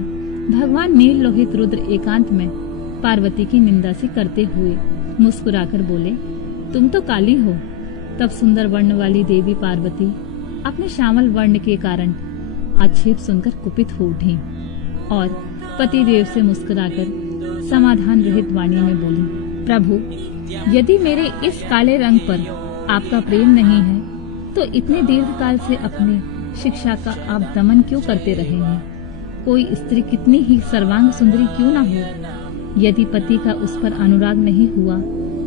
भगवान नील लोहित रुद्र एकांत में पार्वती की निंदा सी करते हुए मुस्कुराकर बोले, तुम तो काली हो। तब सुंदर वर्ण वाली देवी पार्वती अपने श्यामल वर्ण के कारण आक्षेप सुनकर कुपित हो उठी और पति देव से मुस्कुराकर समाधान रहित वाणी में बोली, प्रभु, यदि मेरे इस काले रंग पर आपका प्रेम नहीं है तो इतने दीर्घ काल से अपनी शिक्षा का आप दमन क्यों करते रहे हैं? कोई स्त्री कितनी ही सर्वांग सुंदरी क्यों ना हो, यदि पति का उस पर अनुराग नहीं हुआ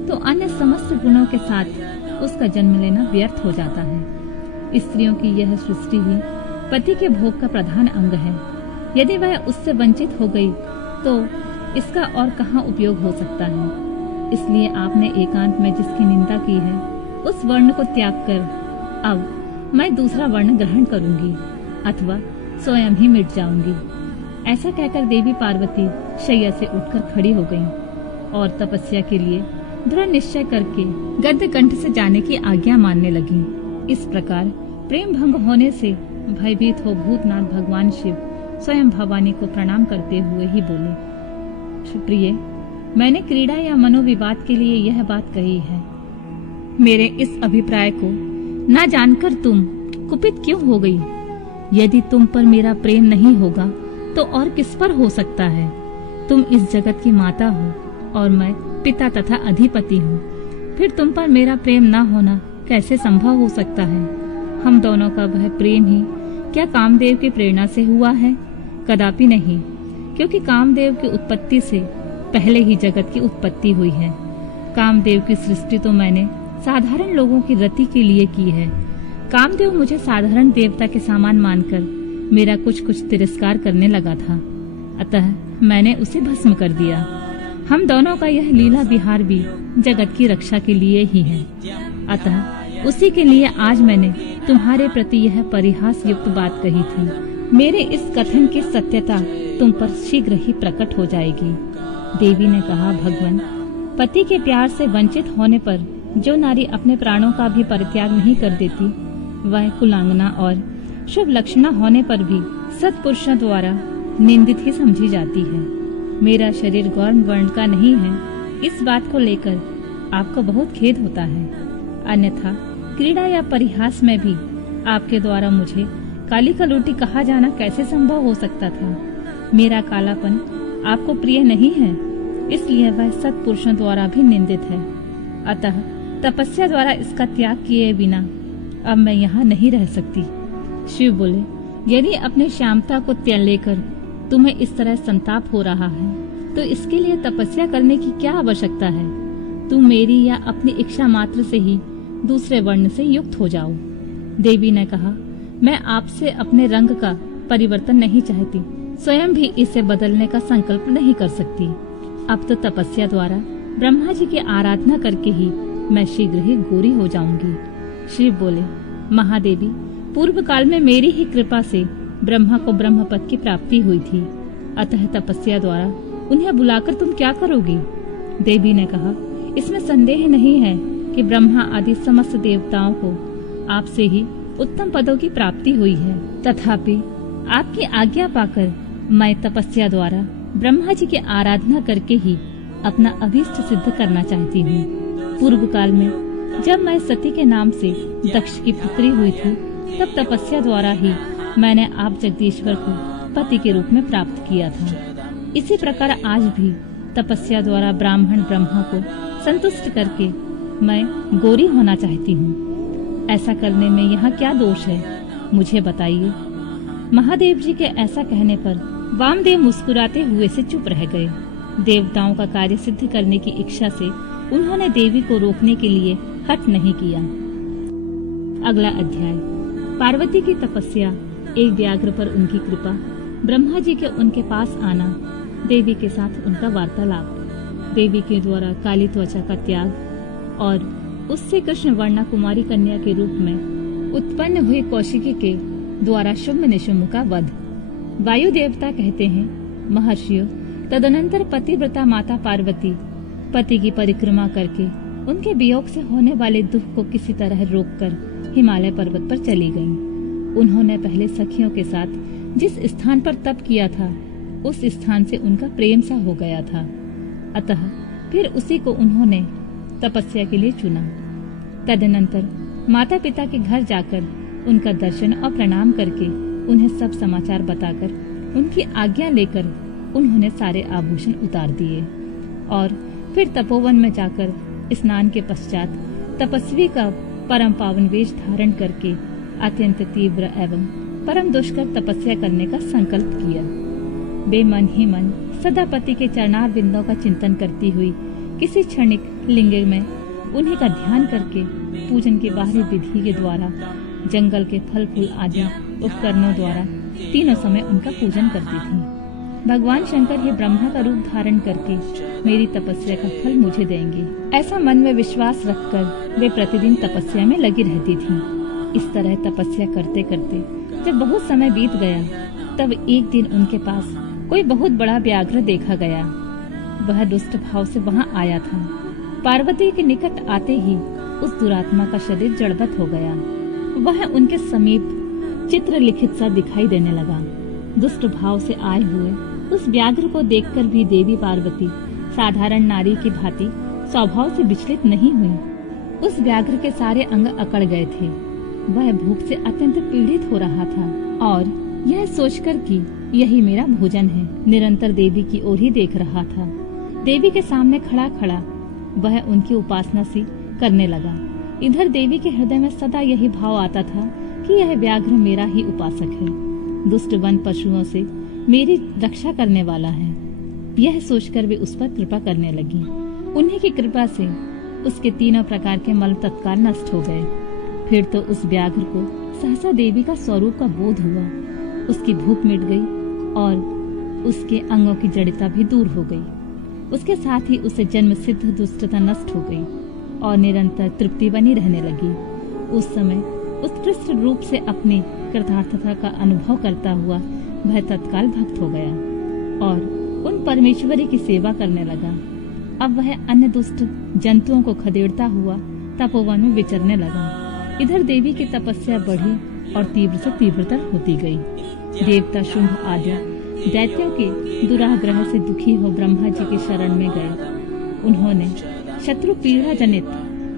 तो अन्य समस्त गुणों के साथ उसका जन्म लेना व्यर्थ हो जाता है। स्त्रियों की यह सृष्टि ही पति के भोग का प्रधान अंग है। यदि वह उससे वंचित हो गई तो इसका और कहाँ उपयोग हो सकता है। इसलिए आपने एकांत में जिसकी निंदा की है उस वर्ण को त्याग कर अब मैं दूसरा वर्ण ग्रहण करूंगी अथवा स्वयं ही मिट जाऊंगी। ऐसा कहकर देवी पार्वती शैया से उठकर खड़ी हो गईं और तपस्या के लिए दृढ़ निश्चय करके गद्य कंठ से जाने की आज्ञा मानने लगी। इस प्रकार प्रेम भंग होने से भयभीत हो भूतनाथ भगवान शिव स्वयं भवानी को प्रणाम करते हुए ही बोले, प्रिय, मैंने क्रीड़ा या मनोविवाद के लिए यह बात कही है। मेरे इस अभिप्राय को ना जानकर तुम कुपित क्यों हो गई? यदि तुम पर मेरा प्रेम नहीं होगा तो और किस पर हो सकता है? तुम इस जगत की माता हो और मैं पिता तथा अधिपति हूँ। फिर तुम पर मेरा प्रेम ना होना कैसे संभव हो सकता है? हम दोनों का वह प्रेम ही क्या कामदेव की प्रेरणा से हुआ है? कदापि नहीं, क्योंकि कामदेव की उत्पत्ति से पहले ही जगत की उत्पत्ति हुई है। कामदेव की सृष्टि तो मैंने साधारण लोगों की रति के लिए की है। कामदेव मुझे साधारण देवता के समान मानकर मेरा कुछ तिरस्कार करने लगा था, अतः मैंने उसे भस्म कर दिया। हम दोनों का यह लीला विहार भी जगत की रक्षा के लिए ही है, अतः उसी के लिए आज मैंने तुम्हारे प्रति यह परिहास युक्त बात कही थी। मेरे इस कथन की सत्यता तुम पर शीघ्र ही प्रकट हो जाएगी। देवी ने कहा, भगवान, पति के प्यार से वंचित होने पर जो नारी अपने प्राणों का भी परित्याग नहीं कर देती वह कुलांगना और शुभ लक्षणा होने पर भी सत्पुरुषों द्वारा निंदित ही समझी जाती है। मेरा शरीर गौर वर्ण का नहीं है, इस बात को लेकर आपको बहुत खेद होता है। अन्यथा क्रीड़ा या परिहास में भी आपके द्वारा मुझे काली कलूटी कहा जाना कैसे संभव हो सकता था? मेरा कालापन आपको प्रिय नहीं है, इसलिए वह सत्पुरुषों द्वारा भी निंदित है। अतः तपस्या द्वारा इसका त्याग किए बिना अब मैं यहाँ नहीं रह सकती। शिव बोले, यदि अपने श्यामता को त्याग लेकर तुम्हें इस तरह संताप हो रहा है तो इसके लिए तपस्या करने की क्या आवश्यकता है? तुम मेरी या अपनी इच्छा मात्र से ही दूसरे वर्ण से युक्त हो जाओ। देवी ने कहा, मैं आपसे अपने रंग का परिवर्तन नहीं चाहती, स्वयं भी इसे बदलने का संकल्प नहीं कर सकती। अब तो तपस्या द्वारा ब्रह्मा जी की आराधना करके ही मैं शीघ्र ही गोरी हो जाऊंगी। शिव बोले, महादेवी, पूर्व काल में मेरी ही कृपा से ब्रह्मा को ब्रह्म पद की प्राप्ति हुई थी, अतः तपस्या द्वारा उन्हें बुलाकर तुम क्या करोगी? देवी ने कहा, इसमें संदेह नहीं है कि ब्रह्मा आदि समस्त देवताओं को आपसे ही उत्तम पदों की प्राप्ति हुई है। तथापि आपकी आज्ञा पाकर मैं तपस्या द्वारा ब्रह्मा जी की आराधना करके ही अपना अभीष्ट सिद्ध करना चाहती हूँ। पूर्व काल में जब मैं सती के नाम से दक्ष की पुत्री हुई थी तब तपस्या द्वारा ही मैंने आप जगदीश्वर को पति के रूप में प्राप्त किया था। इसी प्रकार आज भी तपस्या द्वारा ब्राह्मण ब्रह्मा को संतुष्ट करके मैं गौरी होना चाहती हूँ। ऐसा करने में यहाँ क्या दोष है, मुझे बताइए। महादेव जी के ऐसा कहने पर वामदेव मुस्कुराते हुए से चुप रह गए। देवताओं का कार्य सिद्ध करने की इच्छा से उन्होंने देवी को रोकने के लिए हठ नहीं किया। अगला अध्याय, पार्वती की तपस्या, एक व्याघ्र पर उनकी कृपा, ब्रह्मा जी के उनके पास आना, देवी के साथ उनका वार्तालाप, देवी के द्वारा काली त्वचा का त्याग और उससे कृष्ण वर्णा कुमारी कन्या के रूप में उत्पन्न हुई कौशिकी के द्वारा शुम्भ निशुम्भ का वध। वायु देवता कहते हैं, महर्षियों, तदनंतर पतिव्रता माता पार्वती पति की परिक्रमा करके उनके वियोग से होने वाले दुख को किसी तरह रोककर हिमालय पर्वत पर चली गईं। उन्होंने पहले सखियों के साथ जिस स्थान पर तप किया था उस स्थान से उनका प्रेम सा हो गया था। अतः फिर उसी को उन्होंने तपस्या के लिए चुना। तदनंतर माता पिता के घर जाकर उनका दर्शन और प्रणाम करके उन्हें सब समाचार बताकर उनकी आज्ञा लेकर उन्होंने सारे आभूषण उतार दिए और फिर तपोवन में जाकर स्नान के पश्चात तपस्वी का परम पावन वेश धारण करके अत्यंत तीव्र एवं परम दुष्कर तपस्या करने का संकल्प किया। वे मन ही मन सदा पति के चरणार बिंदों का चिंतन करती हुई किसी क्षणिक लिंग में उन्हीं का ध्यान करके पूजन की बाहरी विधि के द्वारा जंगल के फल फूल आदि उपकरणों द्वारा तीनों समय उनका पूजन करती थी। भगवान शंकर ही ब्रह्मा का रूप धारण करके मेरी तपस्या का फल मुझे देंगे, ऐसा मन में विश्वास रखकर वे प्रतिदिन तपस्या में लगी रहती थीं। इस तरह तपस्या करते करते जब बहुत समय बीत गया तब एक दिन उनके पास कोई बहुत बड़ा व्याघ्र देखा गया। वह दुष्ट भाव से वहां आया था। पार्वती के निकट आते ही उस दुरात्मा का शरीर जड़वत हो गया। वह उनके समीप चित्र लिखित सा दिखाई देने लगा। दुष्ट भाव से आए हुए उस व्याघ्र को देखकर भी देवी पार्वती साधारण नारी की भांति स्वभाव से विचलित नहीं हुई। उस व्याघ्र के सारे अंग अकड़ गए थे। वह भूख से अत्यंत पीड़ित हो रहा था और यह सोचकर कि यही मेरा भोजन है, निरंतर देवी की ओर ही देख रहा था। देवी के सामने खड़ा खड़ा वह उनकी उपासना सी करने लगा। इधर देवी के हृदय में सदा यही भाव आता था कि यह व्याघ्र मेरा ही उपासक है, दुष्ट वन पशुओं से मेरी रक्षा करने वाला है। यह सोचकर वे उस पर कृपा करने लगी। उन्हीं की कृपा से उसके तीनों प्रकार के मल तत्काल नष्ट हो गए। फिर तो उस व्याघ्र को सहसा देवी का स्वरूप का बोध हुआ। उसकी भूख मिट गई और उसके अंगों की जड़ता भी दूर हो गई। उसके साथ ही उसे जन्म सिद्ध दुष्टता नष्ट हो गई और निरंतर तृप्ति बनी रहने लगी। उस समय उत्कृष्ट रूप से अपनी कृतार्थता का अनुभव करता हुआ वह तत्काल भक्त हो गया और उन परमेश्वरी की सेवा करने लगा। अब वह अन्य दुष्ट जंतुओं को खदेड़ता हुआ तपोवन में विचरने लगा। इधर देवी की तपस्या बढ़ी और तीव्र से तीव्रतर होती गई। देवता शुंभ आदि दैत्यों के दुराग्रह से दुखी हो ब्रह्मा जी की शरण में गए। उन्होंने शत्रु पीड़ा जनित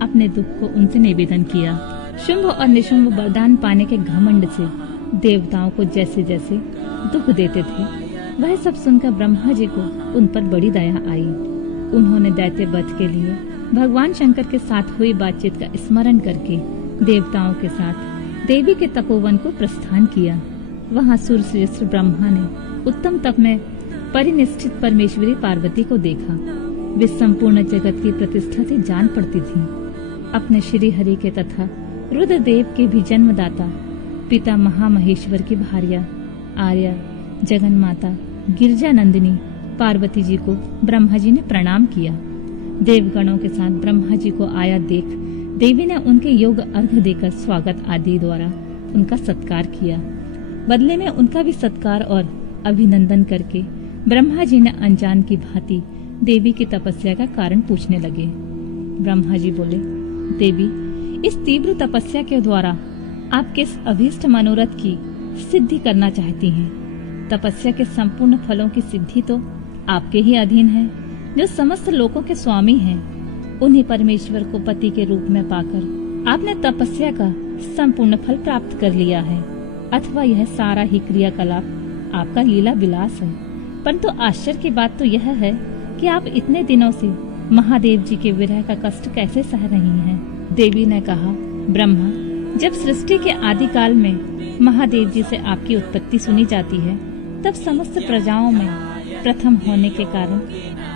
अपने दुख को उनसे निवेदन किया। शुंभ और निशुंभ वरदान पाने के घमंड से देवताओं को जैसे जैसे दुख देते थे, वह सब सुनकर ब्रह्मा जी को उन पर बड़ी दया आई। उन्होंने दैत्य वध के लिए भगवान शंकर के साथ हुई बातचीत का स्मरण करके देवताओं के साथ देवी के तपोवन को प्रस्थान किया। वहां सूर्यश्रेष्ठ ब्रह्मा ने उत्तम तप में परिनिष्ठित परमेश्वरी पार्वती को देखा। वे संपूर्ण जगत की प्रतिष्ठा से जान पड़ती थी। अपने श्री हरि के तथा रुद्रदेव के भी जन्मदाता पिता महामहेश्वर की भार्या आर्या जगन माता गिरजा नंदिनी पार्वती जी को ब्रह्मा जी ने प्रणाम किया। देवगणों के साथ ब्रह्मा जी को आया देख देवी ने उनके योग अर्घ्य देकर स्वागत आदि द्वारा उनका सत्कार किया। बदले में उनका भी सत्कार और अभिनंदन करके ब्रह्मा जी ने अनजान की भांति देवी की तपस्या का कारण पूछने लगे। ब्रह्मा जी बोले, देवी, इस तीव्र तपस्या के द्वारा आप किस अभीष्ट मनोरथ की सिद्धि करना चाहती हैं? तपस्या के संपूर्ण फलों की सिद्धि तो आपके ही अधीन है, जो समस्त लोकों के स्वामी हैं। उन्हीं परमेश्वर को पति के रूप में पाकर आपने तपस्या का संपूर्ण फल प्राप्त कर लिया है, अथवा यह सारा ही क्रियाकलाप आपका लीला विलास है। परंतु आश्चर्य की बात तो यह है कि आप इतने दिनों से महादेव जी के विरह का कष्ट कैसे सह रही हैं? देवी ने कहा, ब्रह्मा, जब सृष्टि के आदि काल में महादेव जी से आपकी उत्पत्ति सुनी जाती है, तब समस्त प्रजाओं में प्रथम होने के कारण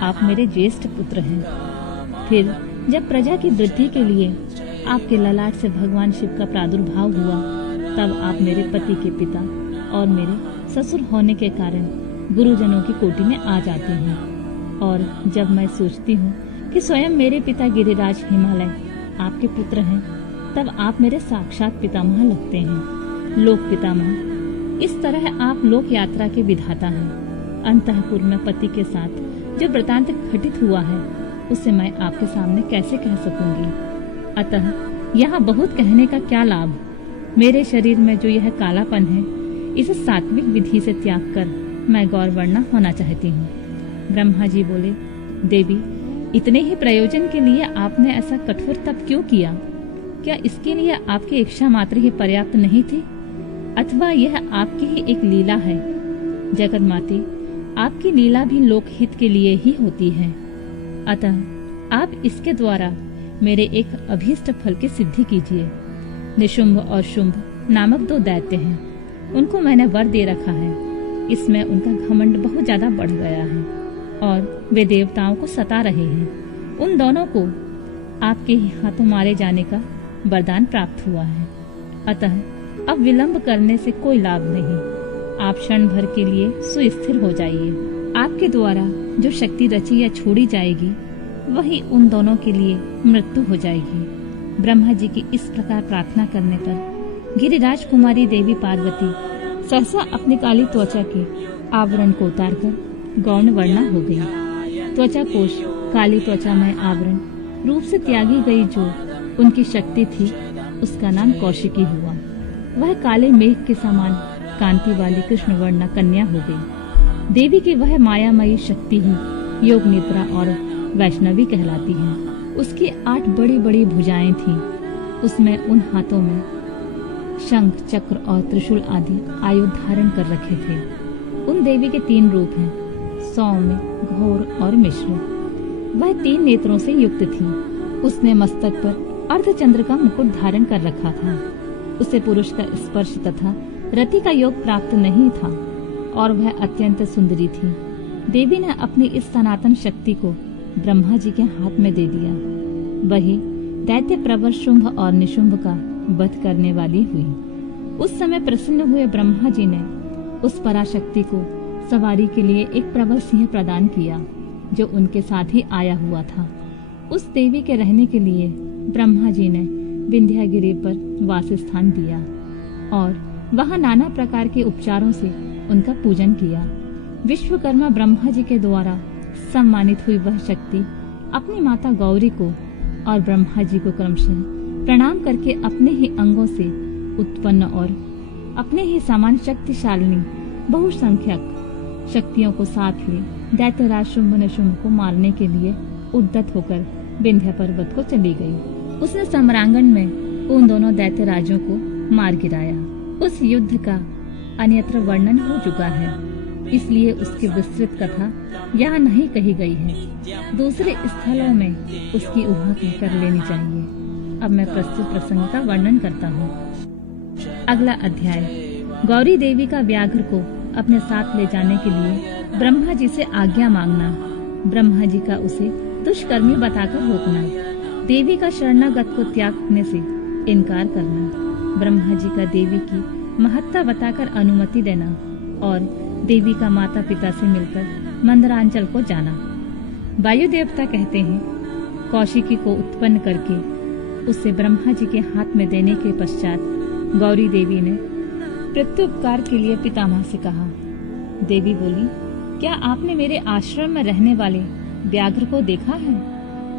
आप मेरे ज्येष्ठ पुत्र हैं। फिर जब प्रजा की वृद्धि के लिए आपके ललाट से भगवान शिव का प्रादुर्भाव हुआ, तब आप मेरे पति के पिता और मेरे ससुर होने के कारण गुरुजनों की कोटि में आ जाते हैं। और जब मैं सोचती हूँ कि स्वयं मेरे पिता गिरिराज हिमालय आपके पुत्र हैं, तब आप मेरे साक्षात पितामह लगते हैं, लोक पितामह। इस तरह आप लोक यात्रा के विधाता हैं। अंतःपुर में पति के साथ जो वृतांत घटित हुआ है, उसे मैं आपके सामने कैसे कह सकूंगी? अतः यहाँ बहुत कहने का क्या लाभ। मेरे शरीर में जो यह कालापन है, इसे सात्विक विधि से त्याग कर मैं गौरवर्ण होना चाहती हूँ। ब्रह्मा जी बोले, देवी, इतने ही प्रयोजन के लिए आपने ऐसा कठोर तप क्यों किया? क्या इसके लिए आपकी इच्छा मात्र ही पर्याप्त नहीं थी, अथवा यह आपकी ही एक लीला है? जगत माते, आपकी लीला भी लोकहित के लिए ही होती है। अतः आप इसके द्वारा मेरे एक अभीष्ट फल की सिद्धि कीजिए। निशुंभ और शुंभ नामक 2 दैत्य हैं, उनको मैंने वर दे रखा है। इसमें उनका घमंड बहुत ज्यादा बढ़ गया है और वे देवताओं को सता रहे हैं। उन दोनों को आपके ही हाथों मारे जाने का वरदान प्राप्त हुआ है। अतः अब विलंब करने से कोई लाभ नहीं। आप क्षण भर के लिए सुस्थिर हो जाइए। आपके द्वारा जो शक्ति रची या छोड़ी जाएगी, वही उन दोनों के लिए मृत्यु हो जाएगी। ब्रह्मा जी की इस प्रकार प्रार्थना करने पर गिरिराज कुमारी देवी पार्वती सहसा अपनी काली त्वचा के आवरण को उतारकर गौण वर्णा हो गई। त्वचा कोश काली त्वचा में आवरण रूप से त्यागी गई जो उनकी शक्ति थी, उसका नाम कौशिकी हुआ। वह काले मेघ के समान कांति वाली कृष्ण वर्णा कन्या हो गई। देवी की वह मायामयी शक्ति ही योग निद्रा और वैष्णवी कहलाती है। उसकी 8 बड़ी बड़ी भुजाएं थीं। उसमें उन हाथों में शंख, चक्र और त्रिशूल आदि आयुध धारण कर रखे थे। उन देवी के 3 रूप हैं, सौम्य, घोर और मिश्र। वह 3 नेत्रों से युक्त थी। उसने मस्तक पर अर्धचंद्र का मुकुट धारण कर रखा था। उसे पुरुष का स्पर्श तथा रति का योग प्राप्त नहीं था और वह अत्यंत सुंदरी थी। देवी ने अपनी इस सनातन शक्ति को ब्रह्मा जी के हाथ में दे दिया। वही दैत्य प्रवर शुंभ और निशुंभ का वध करने वाली हुई। उस समय प्रसन्न हुए ब्रह्मा जी ने उस पराशक्ति को सवारी के लिए एक प्रबल सिंह प्रदान किया, जो उनके साथ ही आया हुआ था। उस देवी के रहने के लिए ब्रह्मा जी ने विंध्यागिरी पर वास स्थान दिया और वहां नाना प्रकार के उपचारों से उनका पूजन किया। विश्वकर्मा ब्रह्मा जी के द्वारा सम्मानित हुई वह शक्ति अपनी माता गौरी को और ब्रह्मा जी को क्रमशः प्रणाम करके अपने ही अंगों से उत्पन्न और अपने ही समान शक्तिशालिनी बहुसंख्यक शक्तियों को साथ ले दैत्यराज शुंभ निशुंभ को मारने के लिए उद्यत होकर विंध्य पर्वत को चली गई। उसने सम्रांगण में उन दोनों दैत्यराजों को मार गिराया। उस युद्ध का अन्यत्र वर्णन हो चुका है, इसलिए उसकी विस्तृत कथा यहाँ नहीं कही गई है। दूसरे स्थलों में उसकी ऊहा कर लेनी चाहिए। अब मैं प्रस्तुत प्रसंग का वर्णन करता हूँ। अगला अध्याय। गौरी देवी का व्याघ्र को अपने साथ ले जाने के लिए ब्रह्मा जी से आज्ञा मांगना, ब्रह्मा जी का उसे दुष्कर्मी बताकर रोकना, देवी का शरणागत को त्यागने से इनकार करना, ब्रह्मा जी का देवी की महत्ता बताकर अनुमति देना और देवी का माता पिता से मिलकर मंदरांचल को जाना। वायु देवता कहते हैं, कौशिकी को उत्पन्न करके उसे ब्रह्मा जी के हाथ में देने के पश्चात गौरी देवी ने प्रत्युपकार के लिए पितामह से कहा। देवी बोली, क्या आपने मेरे आश्रम में रहने वाले व्याघ्र को देखा है?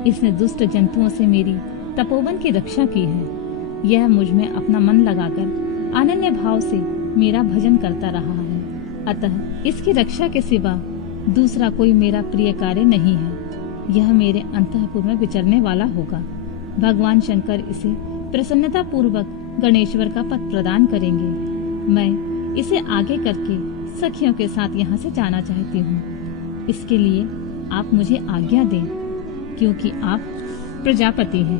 इसने दुष्ट जंतुओं से मेरी तपोवन की रक्षा की है। यह मुझ में अपना मन लगाकर अनन्य भाव से मेरा भजन करता रहा है। अतः इसकी रक्षा के सिवा दूसरा कोई मेरा प्रिय कार्य नहीं है। यह मेरे अंतःपुर में विचरने वाला होगा। भगवान शंकर इसे प्रसन्नता पूर्वक गणेश्वर का पद प्रदान करेंगे। मैं इसे आगे करके सखियों के साथ यहाँ से जाना चाहती हूँ। इसके लिए आप मुझे आज्ञा दें, क्योंकि आप प्रजापति हैं।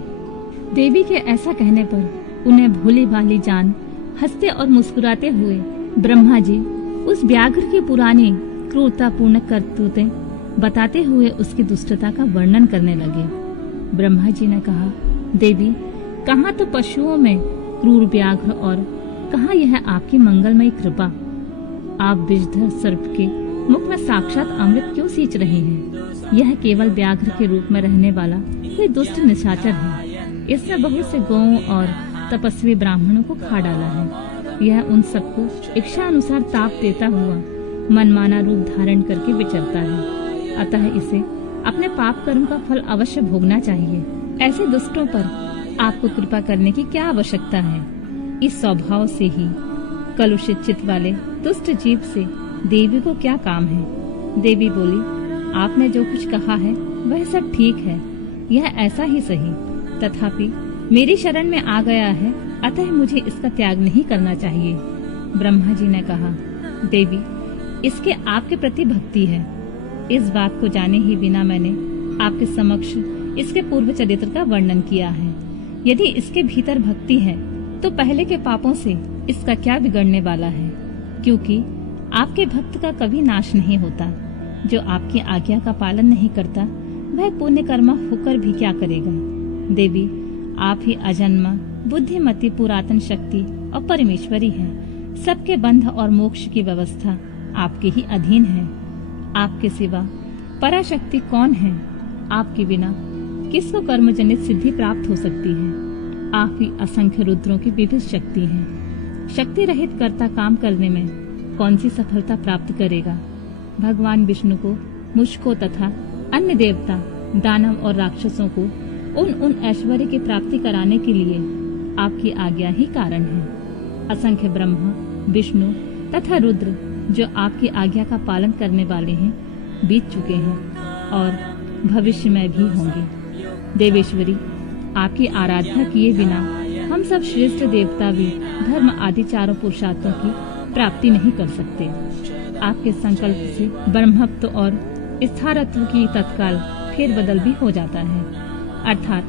देवी के ऐसा कहने पर उन्हें भोली भाली जान हंसते और मुस्कुराते हुए ब्रह्मा जी उस व्याघ्र की पुरानी क्रूरतापूर्ण करतूतें बताते हुए उसकी दुष्टता का वर्णन करने लगे। ब्रह्मा जी ने कहा, देवी, कहाँ तो पशुओं में क्रूर व्याघ्र और कहाँ यह आपकी मंगलमयी कृपा। आप विषधर सर्प के मुख में साक्षात अमृत क्यों सींच रहे हैं? यह केवल व्याघ्र के रूप में रहने वाला कोई दुष्ट निशाचर है। इसने बहुत से गौओं और तपस्वी ब्राह्मणों को खा डाला है। यह उन सबको इच्छा अनुसार ताप देता हुआ मनमाना रूप धारण करके विचरता है। अतः इसे अपने पाप कर्म का फल अवश्य भोगना चाहिए। ऐसे दुष्टों पर आपको कृपा करने की क्या आवश्यकता है? इस स्वभाव से ही कलुषित चित्त वाले दुष्ट जीव से देवी को क्या काम है। देवी बोली, आपने जो कुछ कहा है वह सब ठीक है, यह ऐसा ही सही, तथापि मेरी शरण में आ गया है, अतः मुझे इसका त्याग नहीं करना चाहिए। ब्रह्मा जी ने कहा, देवी, इसके आपके प्रति भक्ति है। इस बात को जाने ही बिना मैंने आपके समक्ष इसके पूर्व चरित्र का वर्णन किया है। यदि इसके भीतर भक्ति है तो पहले के पापों से इसका क्या बिगड़ने वाला है, क्योंकि आपके भक्त का कभी नाश नहीं होता। जो आपकी आज्ञा का पालन नहीं करता वह पुण्य कर्मा होकर भी क्या करेगा। देवी, आप ही अजन्मा, बुद्धिमती, पुरातन शक्ति और परमेश्वरी हैं। सबके बंध और मोक्ष की व्यवस्था आपके ही अधीन है। आपके सिवा पराशक्ति कौन है। आपके बिना किसको कर्मजनित सिद्धि प्राप्त हो सकती है। आप ही असंख्य रुद्रों की विविध शक्ति हैं। शक्ति रहित कर्ता काम करने में कौन सी सफलता प्राप्त करेगा। भगवान विष्णु को, मुझको तथा अन्य देवता, दानव और राक्षसों को उन ऐश्वर्य की प्राप्ति कराने के लिए आपकी आज्ञा ही कारण है। असंख्य ब्रह्मा, विष्णु तथा रुद्र जो आपकी आज्ञा का पालन करने वाले हैं बीत चुके हैं और भविष्य में भी होंगे। देवेश्वरी, आपकी आराधना किए बिना हम सब श्रेष्ठ देवता भी धर्म आदि चारों पुरुषार्थों की प्राप्ति नहीं कर सकते। आपके संकल्प से ब्रह्मत्व और स्थावरत्व की तत्काल फेरबदल भी हो जाता है, अर्थात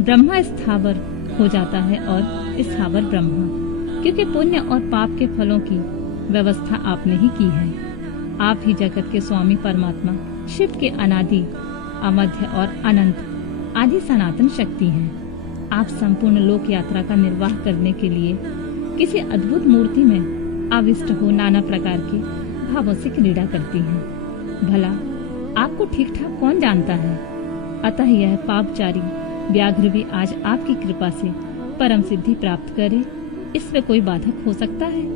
ब्रह्मा स्थावर हो जाता है और स्थावर ब्रह्मा, क्योंकि पुण्य और पाप के फलों की व्यवस्था आपने ही की है। आप ही जगत के स्वामी परमात्मा शिव के अनादि, अमध्य और अनंत आदि सनातन शक्ति हैं। आप संपूर्ण लोक यात्रा का निर्वाह करने के लिए किसी अद्भुत मूर्ति में आविष्ट हो नाना प्रकार के भावों से क्रीड़ा करती हैं। भला आपको ठीक ठाक कौन जानता है। अतः यह पापचारी व्याघ्र भी आज आपकी कृपा से परम सिद्धि प्राप्त करे, इसमें कोई बाधक हो सकता है।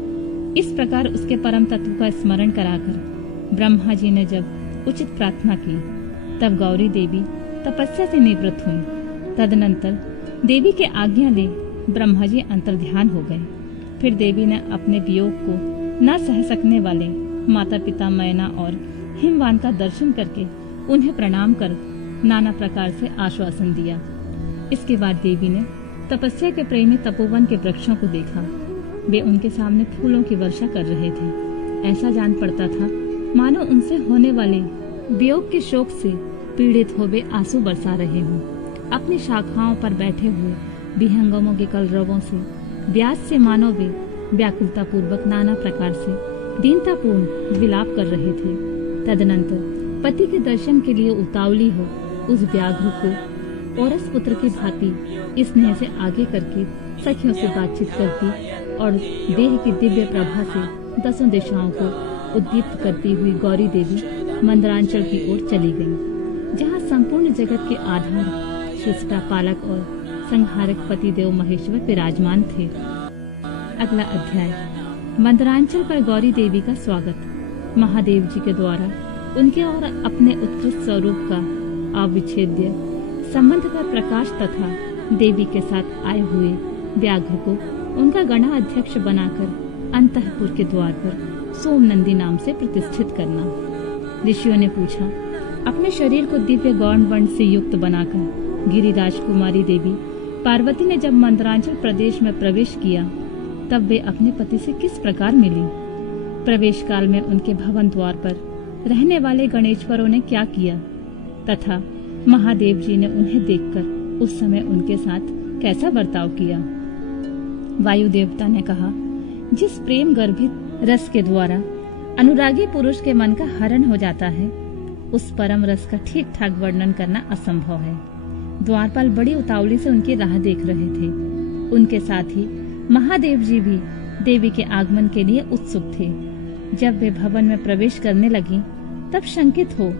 इस प्रकार उसके परम तत्व का स्मरण कराकर ब्रह्मा जी ने जब उचित प्रार्थना की, तब गौरी देवी तपस्या से निवृत्त हुई। तदनंतर देवी के आज्ञा ले ब्रह्मा जी अंतर्ध्यान हो गए। फिर देवी ने अपने वियोग को न सह सकने वाले माता पिता मैना और हिमवान का दर्शन करके उन्हें प्रणाम कर नाना प्रकार से आश्वासन दिया। इसके बाद देवी ने तपस्या के प्रेमी तपोवन के वृक्षों को देखा। वे उनके सामने फूलों की वर्षा कर रहे थे। ऐसा जान पड़ता था मानो उनसे होने वाले वियोग के शोक से पीड़ित हो वे आंसू बरसा रहे हों। अपनी शाखाओं पर बैठे हुए विहंगमों के कलरवों से व्यास से मानो वे व्याकुलता पूर्वक नाना प्रकार से दीनतापूर्ण विलाप कर रहे थे। तदनंतर पति के दर्शन के लिए उतावली हो उस व्याघ्र को औरस पुत्र की भांति स्नेह से आगे करके सखियों से बातचीत करती और देह की दिव्य प्रभा से दसों दिशाओं को उद्दीप्त करती हुई गौरी देवी मंदरांचल की ओर चली गई, जहाँ संपूर्ण जगत के आधार सृष्टा, पालक और संहारक पतिदेव महेश्वर विराजमान थे। अगला अध्याय। मंदरांचल पर गौरी देवी का स्वागत। महादेव जी के द्वारा उनके और अपने उत्कृष्ट स्वरूप का अविच्छेद्य संबंध का प्रकाश तथा देवी के साथ आए हुए व्याघ्र को उनका गणाध्यक्ष बनाकर अंतःपुर के द्वार पर सोमनंदी नाम से प्रतिष्ठित करना। ऋषियों ने पूछा, अपने शरीर को दिव्य गौण वर्ण से युक्त बनाकर गिरिराज कुमारी देवी पार्वती ने जब मंदरांचल प्रदेश में प्रवेश किया, तब वे अपने पति से किस प्रकार मिली। प्रवेश काल में उनके भवन द्वार पर रहने वाले गणेश्वरों ने क्या किया तथा महादेव जी ने उन्हें देखकर उस समय उनके साथ कैसा बर्ताव किया। वायु देवता ने कहा, जिस प्रेम गर्भित रस के द्वारा अनुरागी पुरुष के मन का हरण हो जाता है, उस परम रस का ठीक ठाक वर्णन करना असंभव है। द्वारपाल बड़ी उतावली से उनकी राह देख रहे थे। उनके साथ ही महादेव जी भी देवी के आगमन के लिए उत्सुक थे। जब वे भवन में प्रवेश करने लगी, तब शंकित हो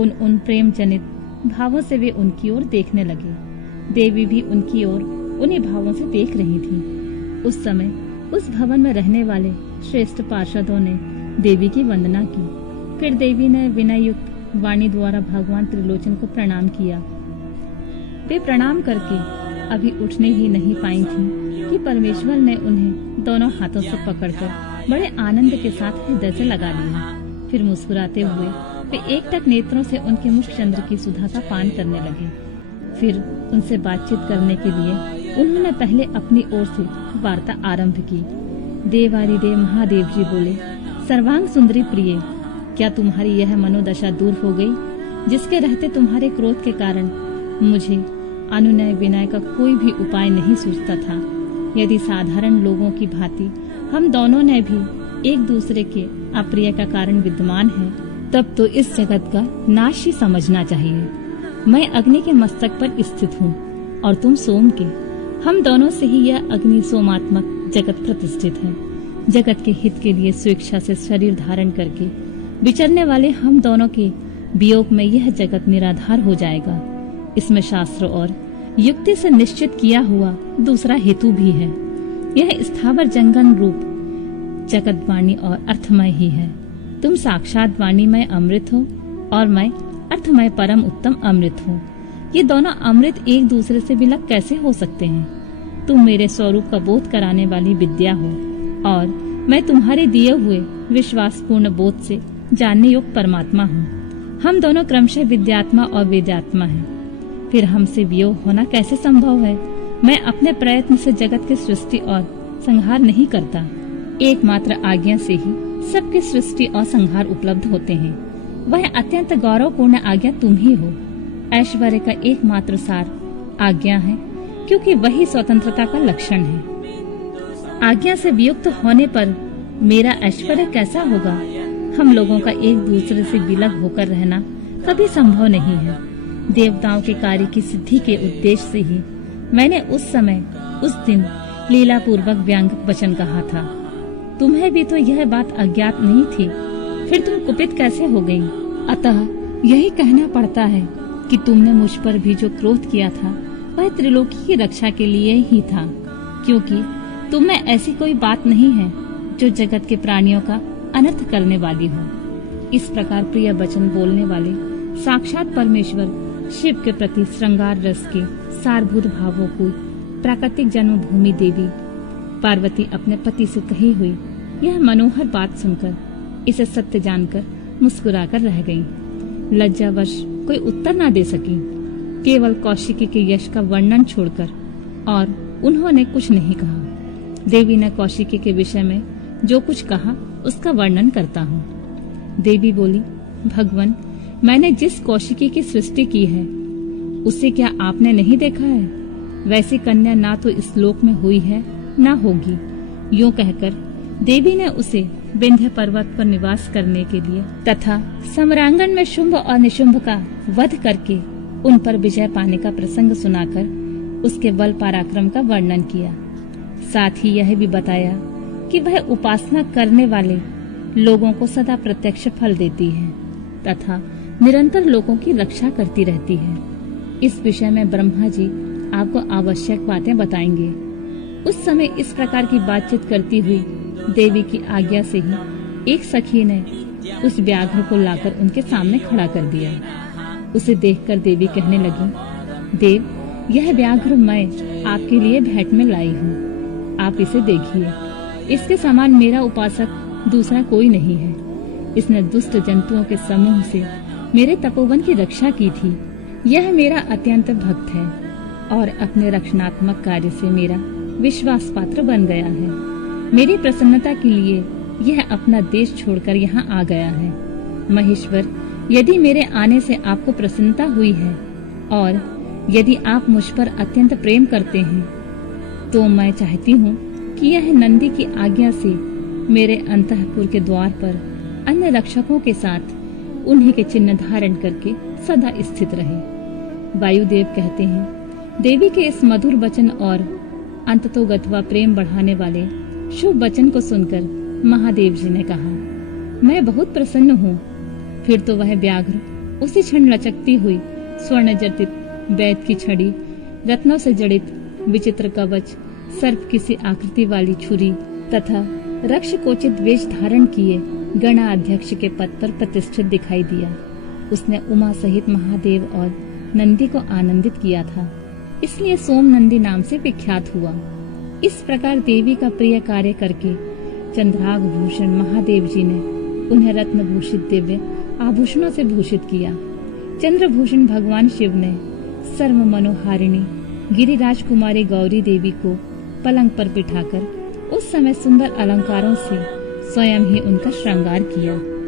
उन प्रेम जनित भावों से वे उनकी ओर देखने लगे। देवी भी उनकी ओर उन्हीं भावों से देख रही थी। उस समय उस भवन में रहने वाले श्रेष्ठ पार्षदों ने देवी की वंदना की। फिर देवी ने विनय युक्त वाणी द्वारा भगवान त्रिलोचन को प्रणाम किया। वे प्रणाम करके अभी उठने ही नहीं पाई थीं कि परमेश्वर ने उन्हें दोनों हाथों से पकड़कर बड़े आनंद के साथ हृदय से लगा लिया। फिर मुस्कुराते हुए वे एकटक नेत्रों से उनके मुख चंद्र की सुधा का पान करने लगे। फिर उनसे बातचीत करने के लिए उन्होंने पहले अपनी ओर से वार्ता आरंभ की। देवादिदेव महादेव जी बोले, सर्वांग सुंदरी प्रिय, क्या तुम्हारी यह मनोदशा दूर हो गई, जिसके रहते तुम्हारे क्रोध के कारण मुझे अनुनय विनय का कोई भी उपाय नहीं सूझता था। यदि साधारण लोगों की भांति हम दोनों ने भी एक दूसरे के अप्रिय का कारण विद्यमान है, तब तो इस जगत का नाश ही समझना चाहिए। मैं अग्नि के मस्तक पर स्थित हूँ और तुम सोम के। हम दोनों से ही यह अग्नि सोमात्मक जगत प्रतिष्ठित है। जगत के हित के लिए स्वेच्छा से शरीर धारण करके विचरने वाले हम दोनों के वियोग में यह जगत निराधार हो जाएगा। इसमें शास्त्र और युक्ति से निश्चित किया हुआ दूसरा हेतु भी है। यह स्थावर जंगम रूप जगत वाणी और अर्थमय ही है। तुम साक्षात वाणीमय अमृत हो और मैं अर्थमय परम उत्तम अमृत हूँ। ये दोनों अमृत एक दूसरे से विलग कैसे हो सकते हैं? तुम मेरे स्वरूप का बोध कराने वाली विद्या हो और मैं तुम्हारे दिए हुए विश्वासपूर्ण बोध से जानने योग्य परमात्मा हूँ। हम दोनों क्रमशः विद्यात्मा और वेदात्मा हैं। फिर हमसे वियोग होना कैसे संभव है? मैं अपने प्रयत्न से जगत की सृष्टि और संहार नहीं करता। एकमात्र आज्ञा से ही सबकी सृष्टि और संहार उपलब्ध होते हैं। वह अत्यंत गौरवपूर्ण आज्ञा तुम ही हो। ऐश्वर्य का एकमात्र सार आज्ञा है, क्योंकि वही स्वतंत्रता का लक्षण है। आज्ञा से वियुक्त होने पर मेरा ऐश्वर्य कैसा होगा? हम लोगों का एक दूसरे से विलग होकर रहना कभी संभव नहीं है। देवताओं के कार्य की सिद्धि के उद्देश्य से ही मैंने उस समय उस दिन लीला पूर्वक व्यंग वचन कहा था। तुम्हें भी तो यह बात अज्ञात नहीं थी, फिर तुम कुपित कैसे हो गई? अतः यही कहना पड़ता है कि तुमने मुझ पर भी जो क्रोध किया था वह त्रिलोकी की रक्षा के लिए ही था, क्योंकि तुम में ऐसी कोई बात नहीं है जो जगत के प्राणियों का अनर्थ करने वाली हो। इस प्रकार प्रिय वचन बोलने वाले साक्षात परमेश्वर शिव के प्रति श्रृंगार रस के सारभूत भावों को प्राकृतिक जन्मभूमि देवी पार्वती अपने पति से कही हुई यह मनोहर बात सुनकर इसे सत्य जानकर मुस्कुराकर रह गईं। लज्जावश कोई उत्तर न दे सकी, केवल कौशिकी के यश का वर्णन छोड़कर, और उन्होंने कुछ नहीं कहा। देवी ने कौशिकी के विषय में जो कुछ कहा उसका वर्णन करता हूँ। देवी बोली, भगवान, मैंने जिस कौशिकी की सृष्टि की है उसे क्या आपने नहीं देखा है? वैसी कन्या ना तो इस लोक में हुई है ना होगी। यूँ कहकर देवी ने उसे विंध्य पर्वत पर निवास करने के लिए तथा सम्रांगण में शुंभ और निशुंभ का वध करके उन पर विजय पाने का प्रसंग सुनाकर उसके बल पराक्रम का वर्णन किया। साथ ही यह भी बताया कि वह उपासना करने वाले लोगों को सदा प्रत्यक्ष फल देती है तथा निरंतर लोगों की रक्षा करती रहती है। इस विषय में ब्रह्मा जी आपको आवश्यक बातें बताएंगे। उस समय इस प्रकार की बातचीत करती हुई देवी की आज्ञा से ही एक सखी ने उस व्याघ्र को लाकर उनके सामने खड़ा कर दिया। उसे देखकर देवी कहने लगी, देव, यह व्याघ्र मैं आपके लिए भेंट में लाई हूँ। आप इसे देखिए। इसके समान मेरा उपासक दूसरा कोई नहीं है। इसने दुष्ट जंतुओं के समूह से मेरे तपोवन की रक्षा की थी। यह मेरा अत्यंत भक्त है और अपने रक्षणात्मक कार्य से मेरा विश्वास पात्र बन गया है। मेरी प्रसन्नता के लिए यह अपना देश छोड़कर यहाँ आ गया है। महेश्वर, यदि मेरे आने से आपको प्रसन्नता हुई है और यदि आप मुझ पर अत्यंत प्रेम करते हैं तो मैं चाहती हूँ कि यह नंदी की आज्ञा से मेरे अंतःपुर के द्वार पर अन्य रक्षकों के साथ उन्हीं के चिन्ह धारण करके सदा स्थित रहे। वायुदेव कहते हैं, देवी के इस मधुर वचन और अंततोगत्वा प्रेम बढ़ाने वाले शुभ वचन को सुनकर महादेव जी ने कहा, मैं बहुत प्रसन्न हूँ। फिर तो वह व्याघ्र उसी क्षण लचकती हुई स्वर्ण जटित वैद की छड़ी, रत्नों से जड़ित विचित्र कवच, सर्प किसी आकृति वाली छुरी तथा रक्ष कोचित वेश धारण किए गणाध्यक्ष के पद पर प्रतिष्ठित दिखाई दिया। उसने उमा सहित महादेव और नंदी को आनंदित किया था। इसलिए सोमनंदी नाम से विख्यात हुआ। इस प्रकार देवी का प्रिय कार्य करके चंद्राग भूषण महादेव जी ने उन्हें रत्न भूषित दिव्य आभूषणों से भूषित किया। चंद्रभूषण भगवान शिव ने सर्व मनोहारिणी गिरिराज कुमारी गौरी देवी को पलंग पर बिठाकर उस समय सुंदर अलंकारों से स्वयं ही उनका श्रृंगार किया।